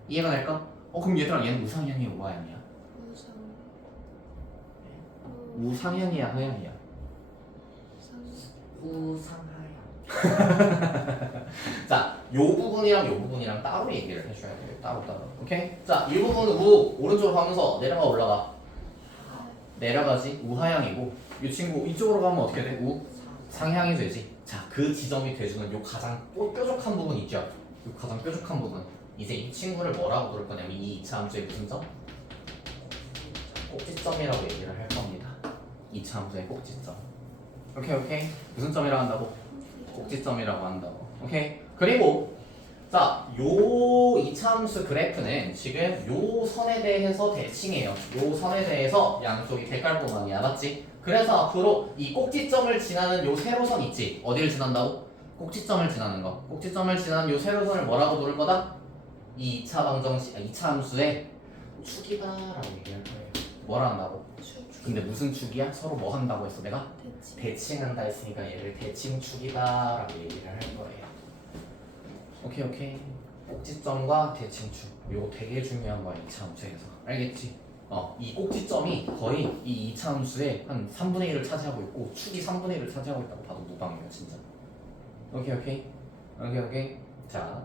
이해가 될까? 그럼 얘들아 얘는 우상향이야 우하향이야? 우상향이야 하향이야? 우상하향. 자, 요 부분이랑 따로 얘기를 해줘야 돼요. 따로. 오케이? 자, 이 부분은 우 오른쪽으로 가면서 올라가. 내려가지. 우하향이고 이 친구 이쪽으로 가면 어떻게 돼? 우상향이 되지. 자, 그 지점이 돼주는 요 가장 뾰족한 부분 있죠? 요 가장 뾰족한 부분. 이제 이 친구를 뭐라고 부를 거냐면 이 2차 함수의 무슨 점? 꼭지점이라고 얘기를 할 겁니다. 2차 함수의 꼭지점. 오케이. 무슨 점이라고 한다고? 꼭지점이라고 한다고. 오케이. 그리고 자, 요 2차 함수 그래프는 지금 요 선에 대해서 대칭해요. 요 선에 대해서 양쪽이 대깔보망이야, 맞지? 그래서 앞으로 이 꼭지점을 지나는 요 세로선 있지? 어디를 지난다고? 꼭지점을 지나는 거. 꼭지점을 지나는 요 세로선을 뭐라고 부를 거다? 이 2차 방정식, 2차 함수의 축이다라고 얘기할 거예요. 뭐라 한다고? 근데 무슨 축이야? 서로 뭐 한다고 했어 내가? 대칭한다 했으니까 얘를 대칭축이다라고 얘기를 할 거예요. 오케이. 꼭지점과 대칭축. 이거 되게 중요한 거야 2차 함수에서. 알겠지? 이 꼭지점이 거의 이 2차 함수의 한 3분의 1을 차지하고 있고 축이 3분의 1을 차지하고 있다고 봐도 무방해요 진짜. 오케이. 자,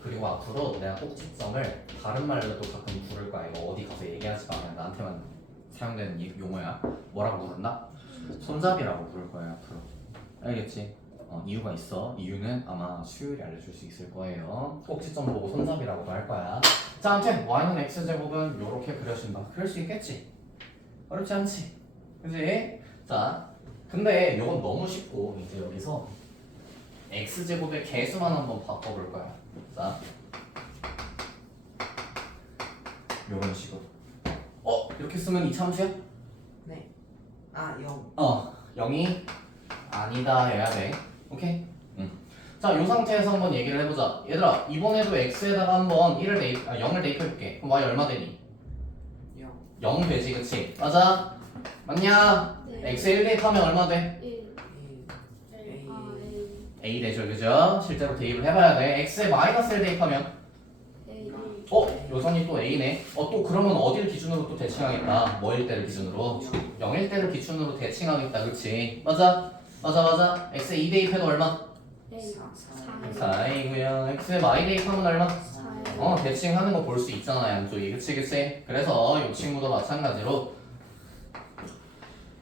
그리고 앞으로 내가 꼭지점을 다른 말로도 가끔 부를 거야. 이거 어디 가서 얘기하지 마. 그냥 나한테만 사용되는 용어야. 뭐라고 부른다? 손잡이라고 부를 거야 앞으로. 알겠지? 이유가 있어. 이유는 아마 수요일에 알려줄 수 있을 거예요. 꼭지점 보고 손잡이라고도 할 거야. 자, 아무튼 y는 x제곱은 요렇게 그려진다. 그릴 수 있겠지? 어렵지 않지? 그지? 자, 근데 요건 너무 쉽고 이제 여기서 x제곱의 개수만 한번 바꿔볼 거야. 자, 요런 식으로. 이렇게 쓰면 이참수야? 네. 아 0. 0이 아니다 해야 돼. 오케이? 자, 요 상태에서 한번 얘기를 해보자. 얘들아, 이번에도 x에다가 한번 0을 대입해볼게. 그럼 y 얼마 되니? 0. 0 되지, 그치? 맞아? 맞냐? 네. x에 1 대입하면 얼마 돼? 1. A. a 되죠, 그죠? 실제로 대입을 해봐야 돼. x에 마이너스 1 대입하면 A. 요선이 또 a네. 또 그러면 어디를 기준으로 또 대칭하겠다? 뭐일 때를 기준으로? 0일 때를 기준으로 대칭하겠다, 그치? 맞아? x에 2 대입해도 얼마? 4이고요. x에 마이 대입하면 얼마? 4. 대칭하는 거 볼 수 있잖아, 양쪽이. 그치? 그래서 이 친구도 마찬가지로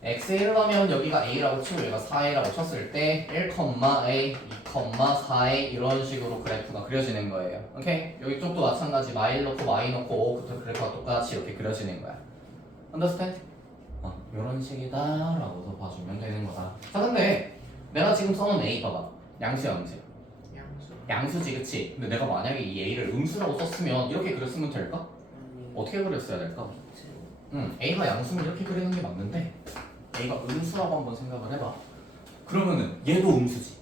x에 1을 하면 여기가 a라고 치고 여기가 4a라고 쳤을 때 1,a, 2,4a 이런 식으로 그래프가 그려지는 거예요. 오케이? 여기 쪽도 마찬가지. 마이 넣고 마이 넣고 그래프가 똑같이 이렇게 그려지는 거야. understand? 이런 식이다라고도 봐주면 되는 거다. 자, 근데 내가 지금 써놓은 a 봐봐. 양수야. 양수지, 그치? 근데 내가 만약에 이 a를 음수라고 썼으면 이렇게 그렸으면 될까? 어떻게 그렸어야 될까? a가 양수면 이렇게 그리는 게 맞는데 a가 음수라고 한번 생각을 해봐. 그러면은 얘도 음수지.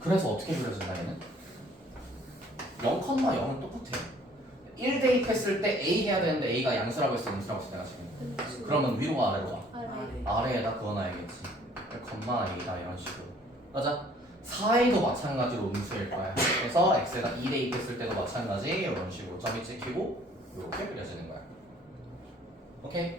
그래서 어떻게 그려진다 얘는? 0,0은 똑같아요. 1 대입했을 때 a 해야 되는데 a가 양수라고 했어, 음수라고 했어 내가 지금. 그러면 위로가 아래로가? 아래에다 그어놔야겠지. 1,a다 이런 식으로. 맞아? 4a도 마찬가지로 음수일 거야. 그래서 x에다 2 대입했을 때도 마찬가지 이런 식으로 점이 찍히고 이렇게 그려지는 거야. 오케이?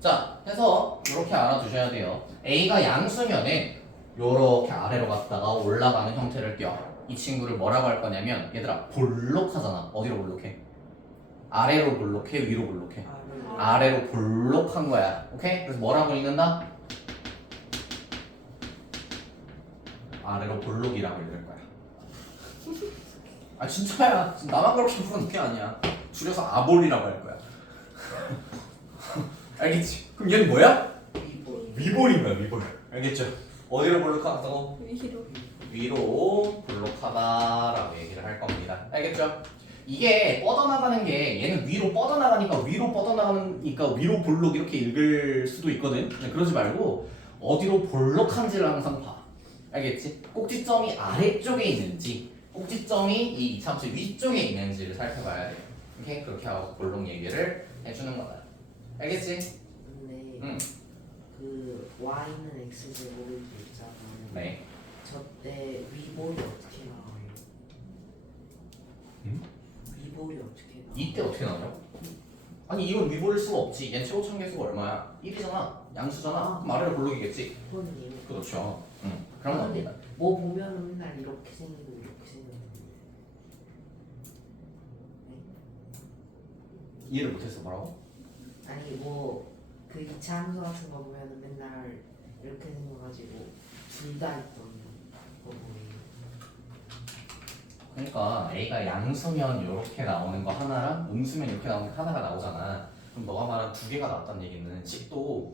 자, 해서 이렇게 알아두셔야 돼요. a가 양수면은 요렇게 아래로 갔다가 올라가는 형태를 띄워. 이 친구를 뭐라고 할 거냐면 얘들아 볼록하잖아. 어디로 볼록해? 아래로 볼록해? 위로 볼록해? 아래로 볼록한 거야. 오케이? 그래서 뭐라고 읽는다? 아래로 볼록이라고 읽을 거야. 진짜야. 나만 그렇게 부르는 게 아니야. 줄여서 아볼이라고 할 거야. 알겠지? 그럼 얘는 뭐야? 위볼인 거야, 위볼. 알겠죠? 어디로 볼록하다고? 위로 볼록하다라고 얘기를 할 겁니다. 알겠죠? 이게 뻗어나가는 게 얘는 위로 뻗어나가니까 위로 볼록 이렇게 읽을 수도 있거든. 근데 그러지 말고 어디로 볼록한지를 항상 봐. 알겠지? 꼭지점이 아래쪽에 있는지 꼭지점이 이 이참수 위쪽에 있는지를 살펴봐야 돼요. 오케이? 그렇게 하고 볼록 얘기를 해주는 거다. 알겠지? 근데 그 y는 x 제곱일 수 있잖아요. 네. 저때 위볼이 어떻게 나와요? 위볼이 어떻게 나와요? 이때 어떻게 나오죠? 아니 이건 위볼일 수가 없지. 얘 최고 참계수가 얼마야? 1이잖아. 양수잖아. 그럼 아래로 볼록이겠지. 그거님. 그렇죠. 그런 겁니다. 뭐 보면은 맨날 이렇게 생기고 이렇게 생겼는데. 이해를 못했어. 뭐라고? 아니 뭐 그 2차 함수 같은 거 보면은 맨날 이렇게 생겨가지고 둘 다 있던 거 보이고. 그러니까 A가 양수면 이렇게 나오는 거 하나랑 음수면 이렇게 나오는 거 하나가 나오잖아. 그럼 너가 말한 2개가 나왔다는 얘기는 10도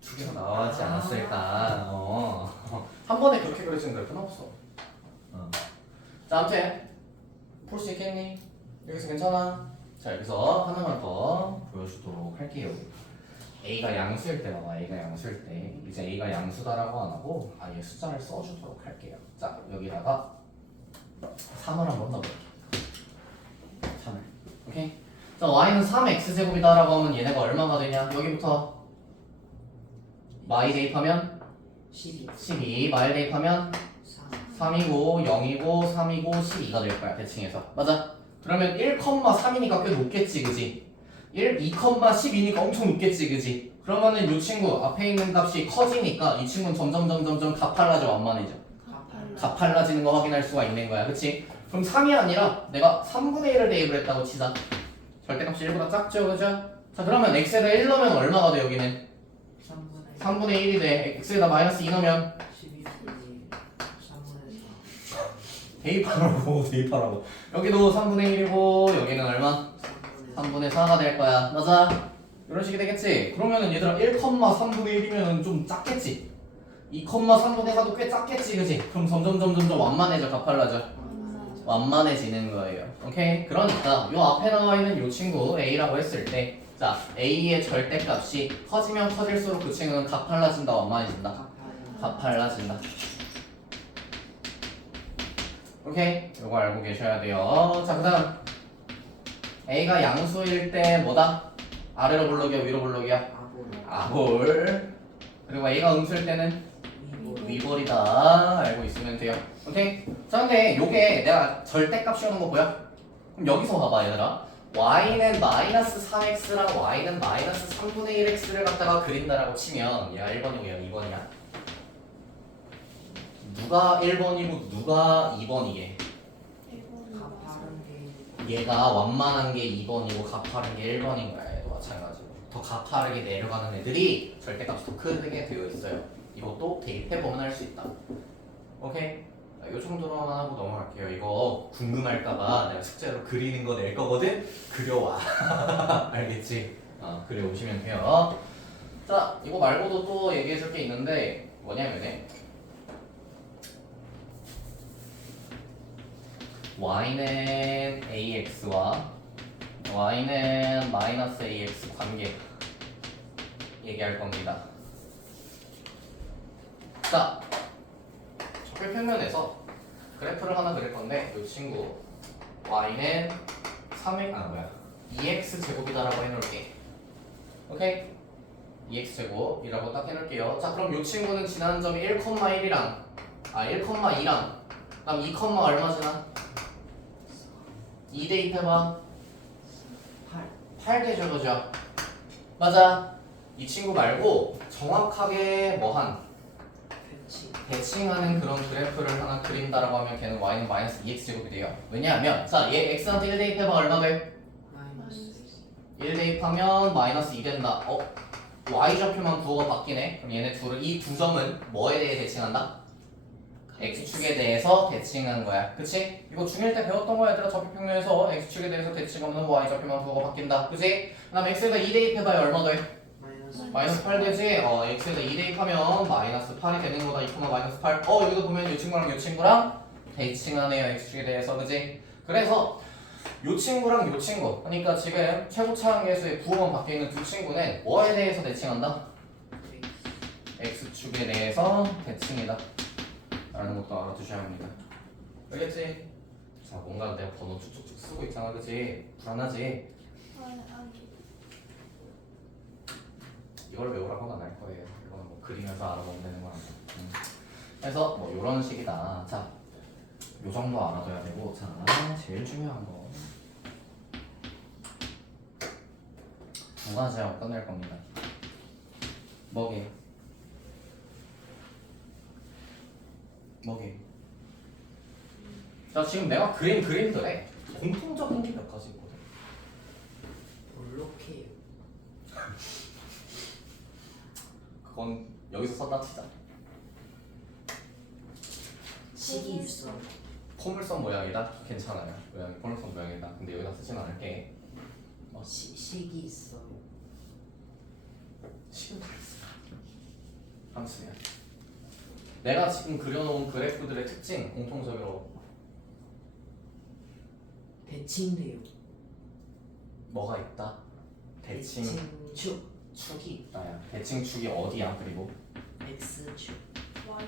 2개가 나와지 않았을까. 한 번에 그렇게 그려지는 그래프는 없어. 자, 아무튼 풀 수 있겠니? 여기서 괜찮아? 자, 여기서 하나만 더 보여주도록 할게요. A가 양수일 때 봐봐. A가 양수일 때 이제 A가 양수다라고 안 하고 아예 숫자를 써주도록 할게요. 자, 여기다가 3을 한번 넣어볼게요. 3을. 오케이? 자, y는 3x제곱이다 라고 하면 얘네가 얼마가 되냐? 여기부터 y 대입하면 12 12, 마일 대입하면 3 3이고 0이고 3이고 12가 될 거야 대칭해서. 맞아? 그러면 1,3이니까 꽤 높겠지 그지? 2,12니까 엄청 높겠지 그지? 그러면은 이 친구 앞에 있는 값이 커지니까 이 친구는 점점 가팔라져 완만해져. 가팔라지는 거 확인할 수가 있는 거야 그치? 그럼 3이 아니라 내가 3분의 1을 대입을 했다고 치자. 절대값이 1보다 작죠 그죠? 자 그러면 x에다 1 넣으면 얼마가 돼 여기는? 3분의 1이 돼. x에다 마이너스 2 넣으면 12 3분의 4 대입하라고 여기도 3분의 1이고 여기는 얼마? 3분의 4가 될 거야. 맞아? 이런 식이 되겠지? 그러면은 얘들아 1,3분의 1이면은 좀 작겠지? 2,3분의 4도 꽤 작겠지 그지? 그럼 점점 완만해져 가팔라져. 완만해지는 거예요. 오케이? 그러니까 요 앞에 나와 있는 요 친구 A라고 했을 때 자, A의 절대값이 커지면 커질수록 그 친구는 가팔라진다 완만해진다. 가팔라진다. 오케이? 요거 알고 계셔야 돼요. 자, 그 다음 A가 양수일 때 뭐다? 아래로 블록이야 위로 블록이야? 아볼. 그리고 A가 음수일 때는 위볼이다. 알고 있으면 돼요. 오케이? 자 근데 요게 내가 절대값 씌우는 거 보여? 그럼 여기서 봐봐 얘들아. y는 마이너스 3x랑 y는 마이너스 3분의 1x를 갖다가 그린다라고 치면 얘가 1번이고 2번이야. 누가 1번이고 누가 2번이게? 얘가 완만한 게 2번이고 가파른 게 1번인 거야. 얘도 마찬가지로. 더 가파르게 내려가는 애들이 절대값이 더 크게 되어 있어요. 이것도 대입해보면 할 수 있다. 오케이? 이 정도로만 하고 넘어갈게요. 이거 궁금할까봐 내가 숙제로 그리는 거 낼 거거든? 그려와. 알겠지? 그려오시면 돼요. 자, 이거 말고도 또 얘기해줄 게 있는데 뭐냐면은 y는 ax와 y는 마이너스 ax 관계 얘기할 겁니다. 자, 적별 평면에서 그래프를 하나 그릴 건데 이 친구 y는 2x 제곱이다라고 해놓을게. 오케이? 2x 제곱이라고 딱 해놓을게요. 자, 그럼 이 친구는 지나는 점이 1,1이랑 1,2랑 그다음 2, 얼마 지나? 2 대입해봐. 8 되죠, 그죠? 맞아. 이 친구 말고 정확하게 대칭하는 그런 그래프를 하나 그린다라고 하면 걔는 y는 마이너스 2x 제곱이 돼요. 왜냐하면 자, 얘 x한테 1 대입해봐 얼마 돼? 1 대입하면 마이너스 2 된다. y 좌표만 부호가 바뀌네. 그럼 얘네 이 두 점은 뭐에 대해 대칭한다? x축에 대해서 대칭한 거야. 그치? 이거 중1 때 배웠던 거야 얘들아. 접비평면에서 x축에 대해서 대칭하면 y 좌표만 부호가 바뀐다. 그치? 그 다음 x에다 2 대입해봐야 얼마 돼? 마이너스 8 되지? x에다 2 대입하면 마이너스 8이 되는 거다. 2, 마이너스 8. 여기도 보면 이 친구랑 이 친구랑 대칭하네요. x축에 대해서. 그치? 그래서 이 친구랑 이 친구. 그러니까 지금 최고차항계수의 부호만 바뀌는 두 친구는 뭐에 대해서 대칭한다? x축에 대해서 대칭이다. 라는 것도 알아두셔야 합니다. 알겠지? 자, 뭔가 내가 번호 쭉쭉쭉 쓰고 있잖아. 그치? 불안하지? 이걸 외우라고 하면 안 할 거예요. 이거는 뭐 그리면서 알아보면 되는 거야. 그래서 뭐 이런 식이다. 자, 요 정도 알아둬야 되고, 자, 제일 중요한 거 두 가지 하고 끝낼 겁니다. 뭐게? 자, 지금 내가 그린 그림들에 공통적인 게 몇 가지 있거든. 볼록해요. 그건 여기서 썼다 치자. 식이유선 포물선 모양이다? 괜찮아요. 모양이 포물선 모양이다. 근데 여기다 쓰진 않을게. 식이 있어요. 식은 다 있어. 함수야. 내가 지금 그려놓은 그래프들의 특징 공통적으로 대칭돼요. 뭐가 있다? 대칭 축 축이 있다야. 대칭 축이 어디야? 그리고 X축 Y.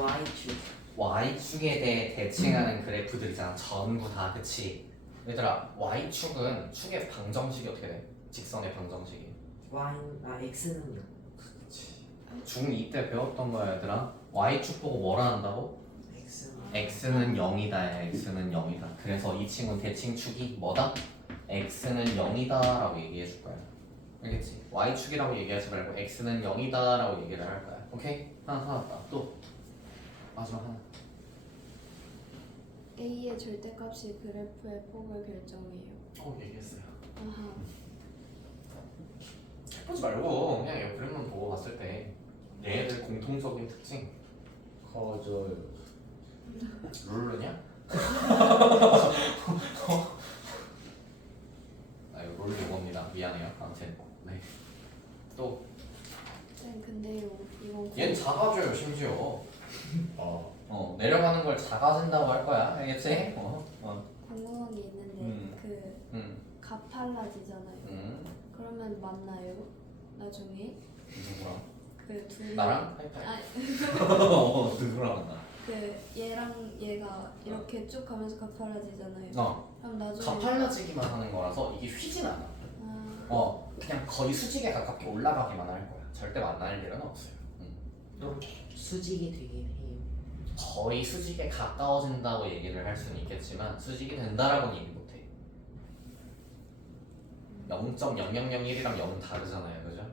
Y축 Y축에 대해 대칭하는 그래프들이잖아. 전부 다. 그치? 얘들아 Y축은 축의 방정식이 어떻게 돼? 직선의 방정식이. X는요. 그치. 중2 때 배웠던 거야 얘들아. Y축 보고 뭐라 한다고? X는 0이다. X는 0이다. 그래서 이 친구는 대칭축이 뭐다? X는 0이다 라고 얘기해 줄 거야. 알겠지? Y축이라고 얘기하지 말고 X는 0이다 라고 얘기를 할 거야. 오케이? 하나 찾았다. 또 마지막 하나. A의 절대값이 그래프의 폭을 결정해요. 얘기했어요. 아하. 해보지 말고 그냥 이 그림만 보고 봤을 때 얘네들 공통적인 특징 커져요. 룰루냐? 룰 이겁니다. 미안해요. 아무튼 네. 또 쌤 근데요 이건 얘는 작아져요 심지어. 내려가는 걸 작아진다고 할 거야. 알겠지? 궁금한 게 있는데 그 가팔라지잖아요. 그러면 맞나요? 나중에 누구랑? 그 둘. 나랑? 하이파이. 아, 누구랑 만나? 그 얘랑 얘가 이렇게 쭉 가면서 가팔라지잖아요. 그럼 나중에 가팔라지기만 하는 거라서 이게 휘진 않아. 그냥 거의 수직에 가깝게 올라가기만 할 거야. 절대 만날 일은 없어요. 수직이 되긴 해요. 거의 수직에 가까워진다고 얘기를 할 수는 있겠지만 수직이 된다라고는 얘기 못해. 0.0001이랑 0은 다르잖아요, 그죠?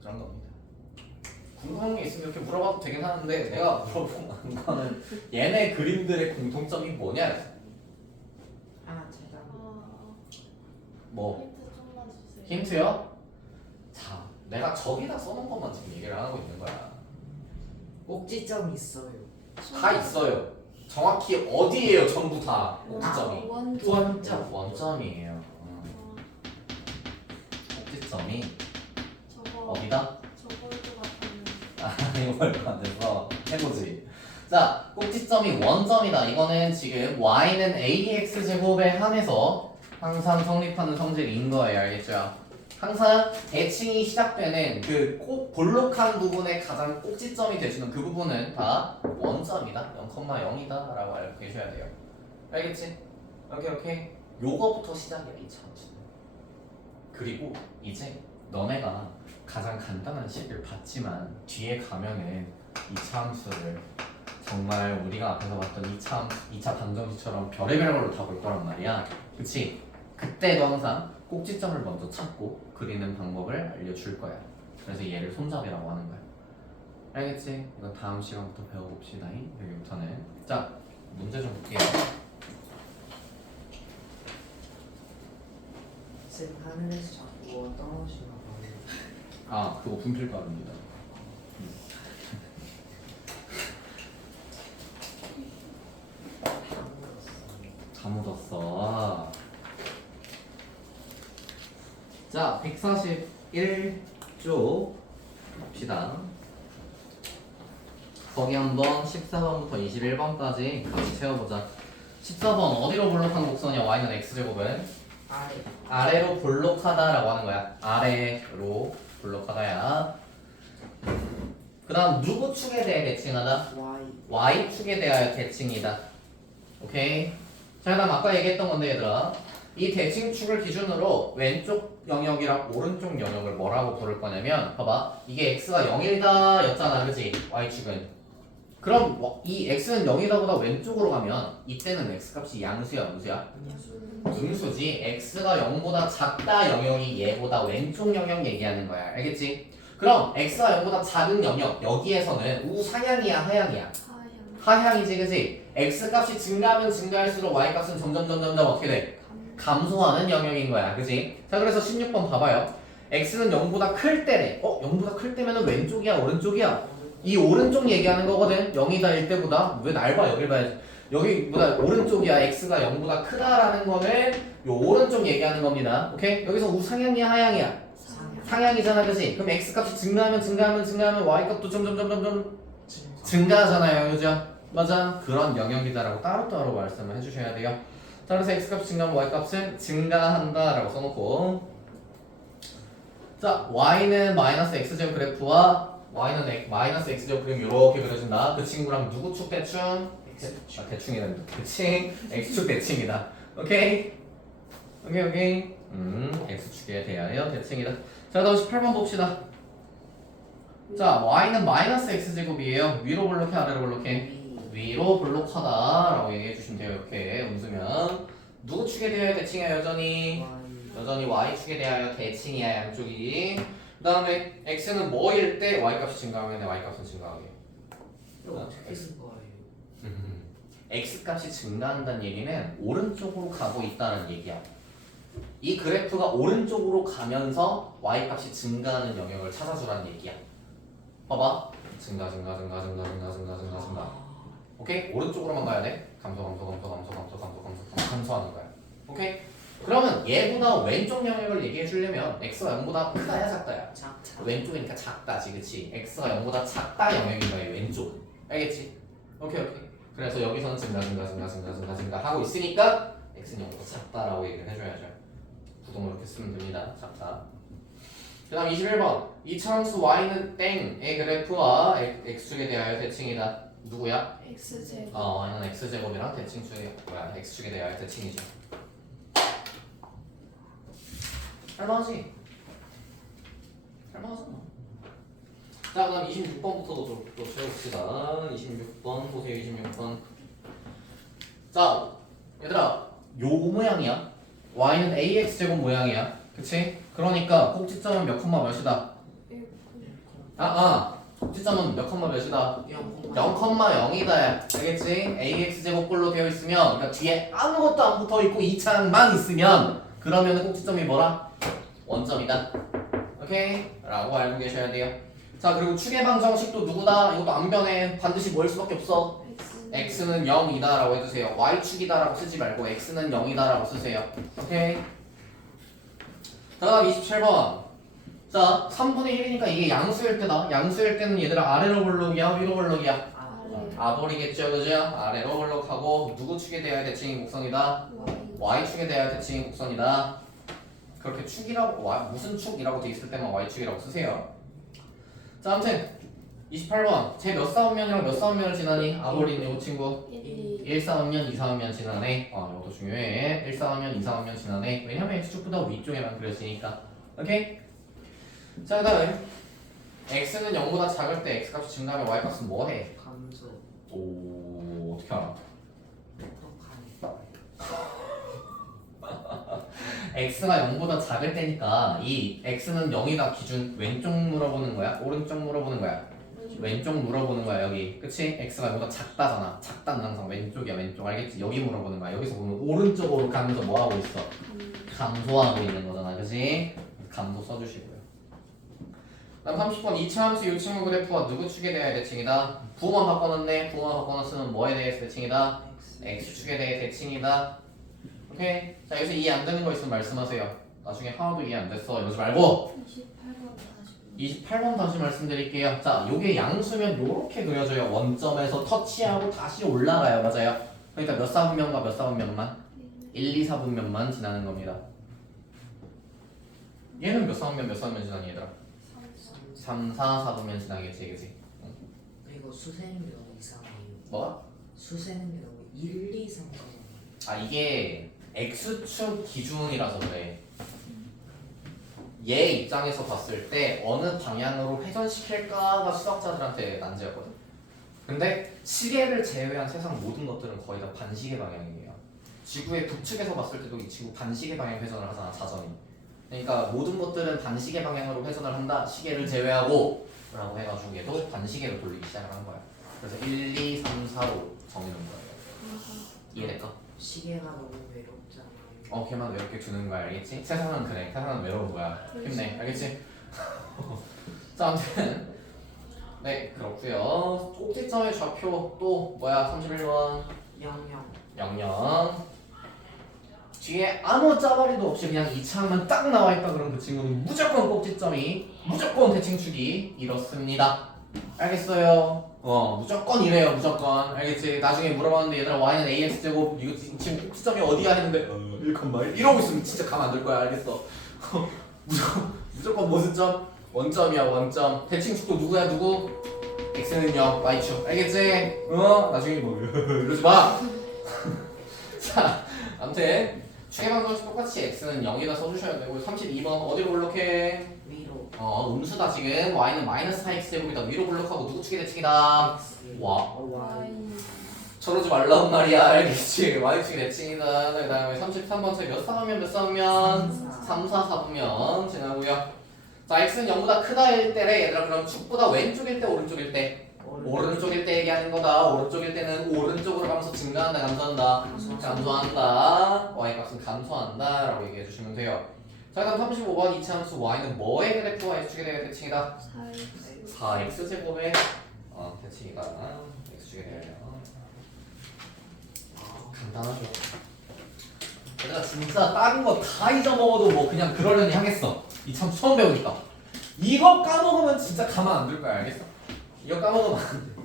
그런 겁니다. 궁금한 게 있으면 이렇게 물어봐도 되긴 하는데 내가 물어본 거는 얘네 그림들의 공통점이 뭐냐? 제가 뭐 힌트 좀만 주세요. 힌트요? 자, 내가 저기다 써놓은 것만 지금 얘기를 하고 있는 거야. 꼭지점이 있어요. 다 있어요. 정확히 어디에요? 전부 다 꼭지점이. 원점이에요. 꼭지점이 저거 어디다? 저거일 것 같았는데. 이거 말도 안 돼서 해보지. 자, 꼭지점이 원점이다. 이거는 지금 y는 ax 제곱에 한해서 항상 성립하는 성질인 거예요. 알겠죠? 항상 대칭이 시작되는 그 꼭 볼록한 부분의 가장 꼭지점이 되시는 그 부분은 다 원점이다. 0,0이다 라고 알고 계셔야 돼요. 알겠지? 오케이. 요거부터 시작이야 이 참수는. 그리고 이제 너네가 가장 간단한 식을 봤지만 뒤에 가면은 이 참수를 정말 우리가 앞에서 봤던 2차 방정식처럼 별의별 걸로 다 볼 거란 말이야. 그치? 그때도 항상 꼭지점을 먼저 찾고 그리는 방법을 알려줄 거야. 그래서 얘를 손잡이라고 하는 거야. 알겠지? 이거 다음 시간부터 배워봅시다. 여기부터는. 자, 문제 좀 볼게요. 쌤 하늘에서 자꾸 떨어지나 봐요. 그거 분필가루입니다. 다 묻었어. 자, 141쪽 봅시다. 거기 한번 14번부터 21번까지 같이 채워보자. 14번 어디로 볼록한 곡선이야? y는 x제곱은 아래로 볼록하다라고 하는 거야. 아래로 볼록하다야. 그 다음 누구 축에 대해 대칭하다? Y축에 대하여 대칭이다. 오케이. 자, 그다음 아까 얘기했던 건데 얘들아, 이 대칭축을 기준으로 왼쪽 영역이랑 오른쪽 영역을 뭐라고 부를 거냐면, 봐봐, 이게 x가 0이다 였잖아, 그치? Y축은. 그럼 이 x는 0이다보다 왼쪽으로 가면 이때는 x값이 양수야, 음수야? 음수지. x가 0보다 작다 영역이 얘보다 왼쪽 영역 얘기하는 거야. 알겠지? 그럼 x가 0보다 작은 영역, 여기에서는 우상향이야, 하향이야? 하향이지, 그치? x값이 증가하면 증가할수록 y값은 점점 어떻게 돼? 감소하는 영역인 거야, 그치? 자, 그래서 16번 봐봐요. x는 0보다 클 때래. 0보다 클 때면 왼쪽이야, 오른쪽이야? 이 오른쪽 얘기하는 거거든. 0이다 1 때보다. 왜 날 봐? 여길 봐야지. 여기보다 오른쪽이야. x가 0보다 크다라는 거는 요 오른쪽 얘기하는 겁니다. 오케이? 여기서 우상향이야 하향이야? 상향이잖아, 그치? 그럼 x 값이 증가하면 y 값도 점점 증가하잖아요, 그죠? 맞아. 그런 영역이다라고 따로따로 말씀을 해주셔야 돼요. 자, 그래서 x 값이 증가하면 y 값은 증가한다라고 써놓고, 자, y는 마이너스 x제곱 그래프와 y는 마이너스 x제곱 그림 이렇게 그려준다. 그 친구랑 누구 축 대충? 대충이란다. 그치? x축 대칭이다. 오케이? 오케이. x축에 대하여 대칭이다. 자, 다음 18번 봅시다. 자, y는 마이너스 x제곱이에요. 위로 볼록해, 아래로 볼록해? 위로 볼록하다라고 얘기해 주시면 돼요. 이렇게 웃으면 누구 축에 대하여 대칭이야? 여전히 y축에 대하여 대칭이야, 양쪽이. 그 다음에 x는 뭐일 때 y값이 증가하면 y값은 증가하게. 이거 어떻게 쓴 거예요? x값이 증가한다는 얘기는 오른쪽으로 가고 있다는 얘기야. 이 그래프가 오른쪽으로 가면서 y값이 증가하는 영역을 찾아주라는 얘기야. 봐봐. 증가. 오케이? 오른쪽으로만 가야 돼. 감소하는 거야. 오케이? 그러면 얘보다 왼쪽 영역을 얘기해 주려면 x가 0보다 크다야 작다야? 작다. 왼쪽이니까 작다지, 그치? x가 0보다 작다 영역인 거야, 왼쪽은. 알겠지? 오케이. 그래서 여기서는 증가 하고 있으니까 x는 0보다 작다라고 얘기를 해줘야죠. 부동을 이렇게 쓰면 됩니다. 작다. 그 다음 21번. 이차함수 y는 땡의 그래프와 x축에 대하여 대칭이다. 누구야? x제곱. y는 x제곱이랑 대칭축에 x축에 대하여 대칭이죠. 할만하지? 자, 그 다음 26번부터도 또 채워봅시다. 26번 보세요. 26번. 자, 얘들아, 요 모양이야. y는 ax제곱 모양이야. 그치? 그러니까 꼭지점은 몇 콤마 몇이다? 꼭지점은 몇 콤마 몇이다? 0,0이다. 알겠지? ax제곱꼴로 되어 있으면, 그러니까 뒤에 아무것도 안 붙어 있고 이 창만 있으면, 그러면 꼭지점이 뭐라? 원점이다. 오케이? 라고 알고 계셔야 돼요. 자, 그리고 축의 방정식도 누구다? 이것도 안 변해. 반드시 뭐일 수밖에 없어? x는 0이다 라고 해주세요. y축이다 라고 쓰지 말고 x는 0이다 라고 쓰세요. 오케이? 다음 27번. 자, 3분의 1이니까 이게 양수일 때다. 양수일 때는 얘들아 아래로 볼록이야? 위로 볼록이야? 아볼이겠죠, 그죠? 아래로 볼록하고 누구 축에 대하여 대칭이 곡선이다? y축에 대하여 대칭이 곡선이다. 그렇게 축이라고, 무슨 축이라고 돼 있을 때만 y축이라고 쓰세요. 자, 아무튼 28번. 제 몇 사분면이랑 몇 사분면을 지나니? 아볼인 이 친구 1 사분면, 2 사분면 지나네. 이것도 중요해. 1 사분면, 2 사분면 지나네. 왜냐면 x축보다 위쪽에만 그려지니까. 오케이? 자, 그 다음에 x는 0보다 작을 때 x값이 증가하면 y값은 뭐해? 감소. 오, 어떻게 알아? x가 0보다 작을 때니까 이 x는 0이다 기준 왼쪽 물어보는 거야? 오른쪽 물어보는 거야? 왼쪽 물어보는 거야 여기. 그치? x가 0보다 작다잖아. 작다는 항상 왼쪽이야. 왼쪽 알겠지? 여기 물어보는 거야. 여기서 보면 오른쪽으로 가면서 뭐 하고 있어? 감소하고 있는 거잖아. 그치? 감소 써주시고요. 다음 30번 2차 함수 요 친구 그래프와 누구 축에 대하여 대칭이다? 부호만 바꿔놨네. 부호만 바꿔놨으면 뭐에 대해서 대칭이다? x축에 대해 대칭이다. 오케이? 자, 여기서 이해 안 되는 거 있으면 말씀하세요. 나중에 하나도 이해 안 됐어 이러지 말고 28번 다시 말씀드릴게요. 자, 요게 양수면 요렇게 그려져요. 원점에서 터치하고 다시 올라가요. 맞아요? 그러니까 몇 사분면과 몇 사분면만? 1, 2 사분면만 지나는 겁니다. 얘는 몇 사분면 몇 사분면 지나니 얘들아? 3, 4 사분면 지나겠지, 그치? 이거 수세는 게 너무 이상해요. 뭐가? 수세는 게 너무 1, 2, 3, 4. 이게 x축 기준이라서 그래. 얘 입장에서 봤을 때 어느 방향으로 회전시킬까가 수학자들한테 난제였거든. 근데 시계를 제외한 세상 모든 것들은 거의 다 반시계 방향이에요. 지구의 북측에서 봤을 때도 이 지구 반시계 방향 회전을 하잖아, 자전이. 그러니까 모든 것들은 반시계 방향으로 회전을 한다. 시계를 제외하고 라고 해가지고 얘도 반시계로 돌리기 시작을 한 거야. 그래서 1, 2, 3, 4로 정해놓은 거예요. 이해될까? 시계가 너무 외롭잖아요. 걔만 외롭게 두는 거야, 알겠지? 세상은 그래. 세상은 외로운 거야. 힘내, 알겠지? 자, 아무튼 네, 그렇고요. 꼭지점의 좌표 또 뭐야? 31번. 00. 뒤에 아무 짜바리도 없이 그냥 이차항만 딱 나와 있다 그럼 그 친구는 무조건 꼭지점이 무조건 대칭축이 이렇습니다. 알겠어요? 무조건 이래요. 무조건. 알겠지? 나중에 물어봤는데 얘들아 y는 ax제곱 이거 지금 꼭지점이 어디야 했는데 1,1 이러고 있으면 진짜 가만 안 둘 거야. 알겠어? 무조건 무슨 점? 원점이야. 원점. 대칭축도 누구야? 누구? x는 0, y축. 알겠지? 나중에 뭐 이러지 마. 자, 아무튼 축의 방정식 똑같이 x는 0이다 써주셔야 되고 32번 어디로 블록해? 위로. 음수다 지금 y는 마이너스 4x제곱이다 위로 블록하고 누구 축의 대칭이다? 와 Y. 저러지 말란 말이야 알겠지? y축의 대칭이다 그 다음에 33번째 몇 쌍하면 몇 쌍하면? 3, 4, 4분면 지나고요 자 x는 0보다 크다일 때래 얘들아 그럼 축보다 왼쪽일 때 오른쪽일 때? 오른쪽일 때 얘기하는 거다. 오른쪽일 때는 오른쪽으로 가면서 증가한다, 감소한다. 감소한다. y 값은 감소한다. 라고 얘기해 주시면 돼요. 자, 그럼 35번 이차함수 y는 뭐의 그래프와 x축에 대한 대칭이다? 4x제곱의 대칭이다. x축에 대하여. 간단하죠. 얘들아 진짜 다른 거 다 잊어먹어도 뭐 그냥 그러려니 하겠어. 이참 처음 배우니까. 이거 까먹으면 진짜 가만 안 둘 거야. 알겠어? 이거 까먹으면 안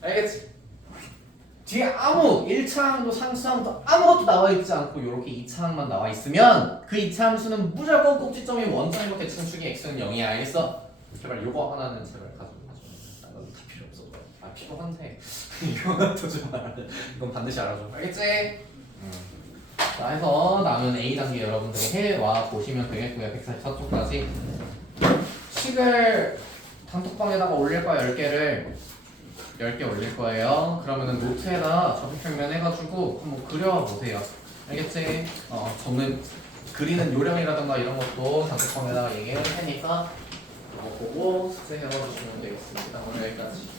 돼. 알겠지? 뒤에 아무 1차항도 상수항도 아무것도 나와 있지 않고 이렇게 2차항만 나와 있으면 그 2차함수는 무조건 꼭지점이 원점이고 대칭축이 x는 0이야. 알겠어? 제발 요거 하나는 제발 가져가. 이건 다 필요 없어. 필요한데 이거 두지 말아. 이건 반드시 알아줘. 알겠지? 자 해서 남은 A 단계 여러분들이 해와 보시면 되겠고요. 144쪽까지 식을 단톡방에다가 올릴 거야 10개를 10개 올릴 거예요. 그러면은 노트에다 접이평면 해가지고 한번 그려보세요. 알겠지? 저는 그리는 요령이라던가 이런 것도 단톡방에다가 얘기할 테니까 그거 보고 숙제해봐 주시면 되겠습니다. 오늘 여기까지.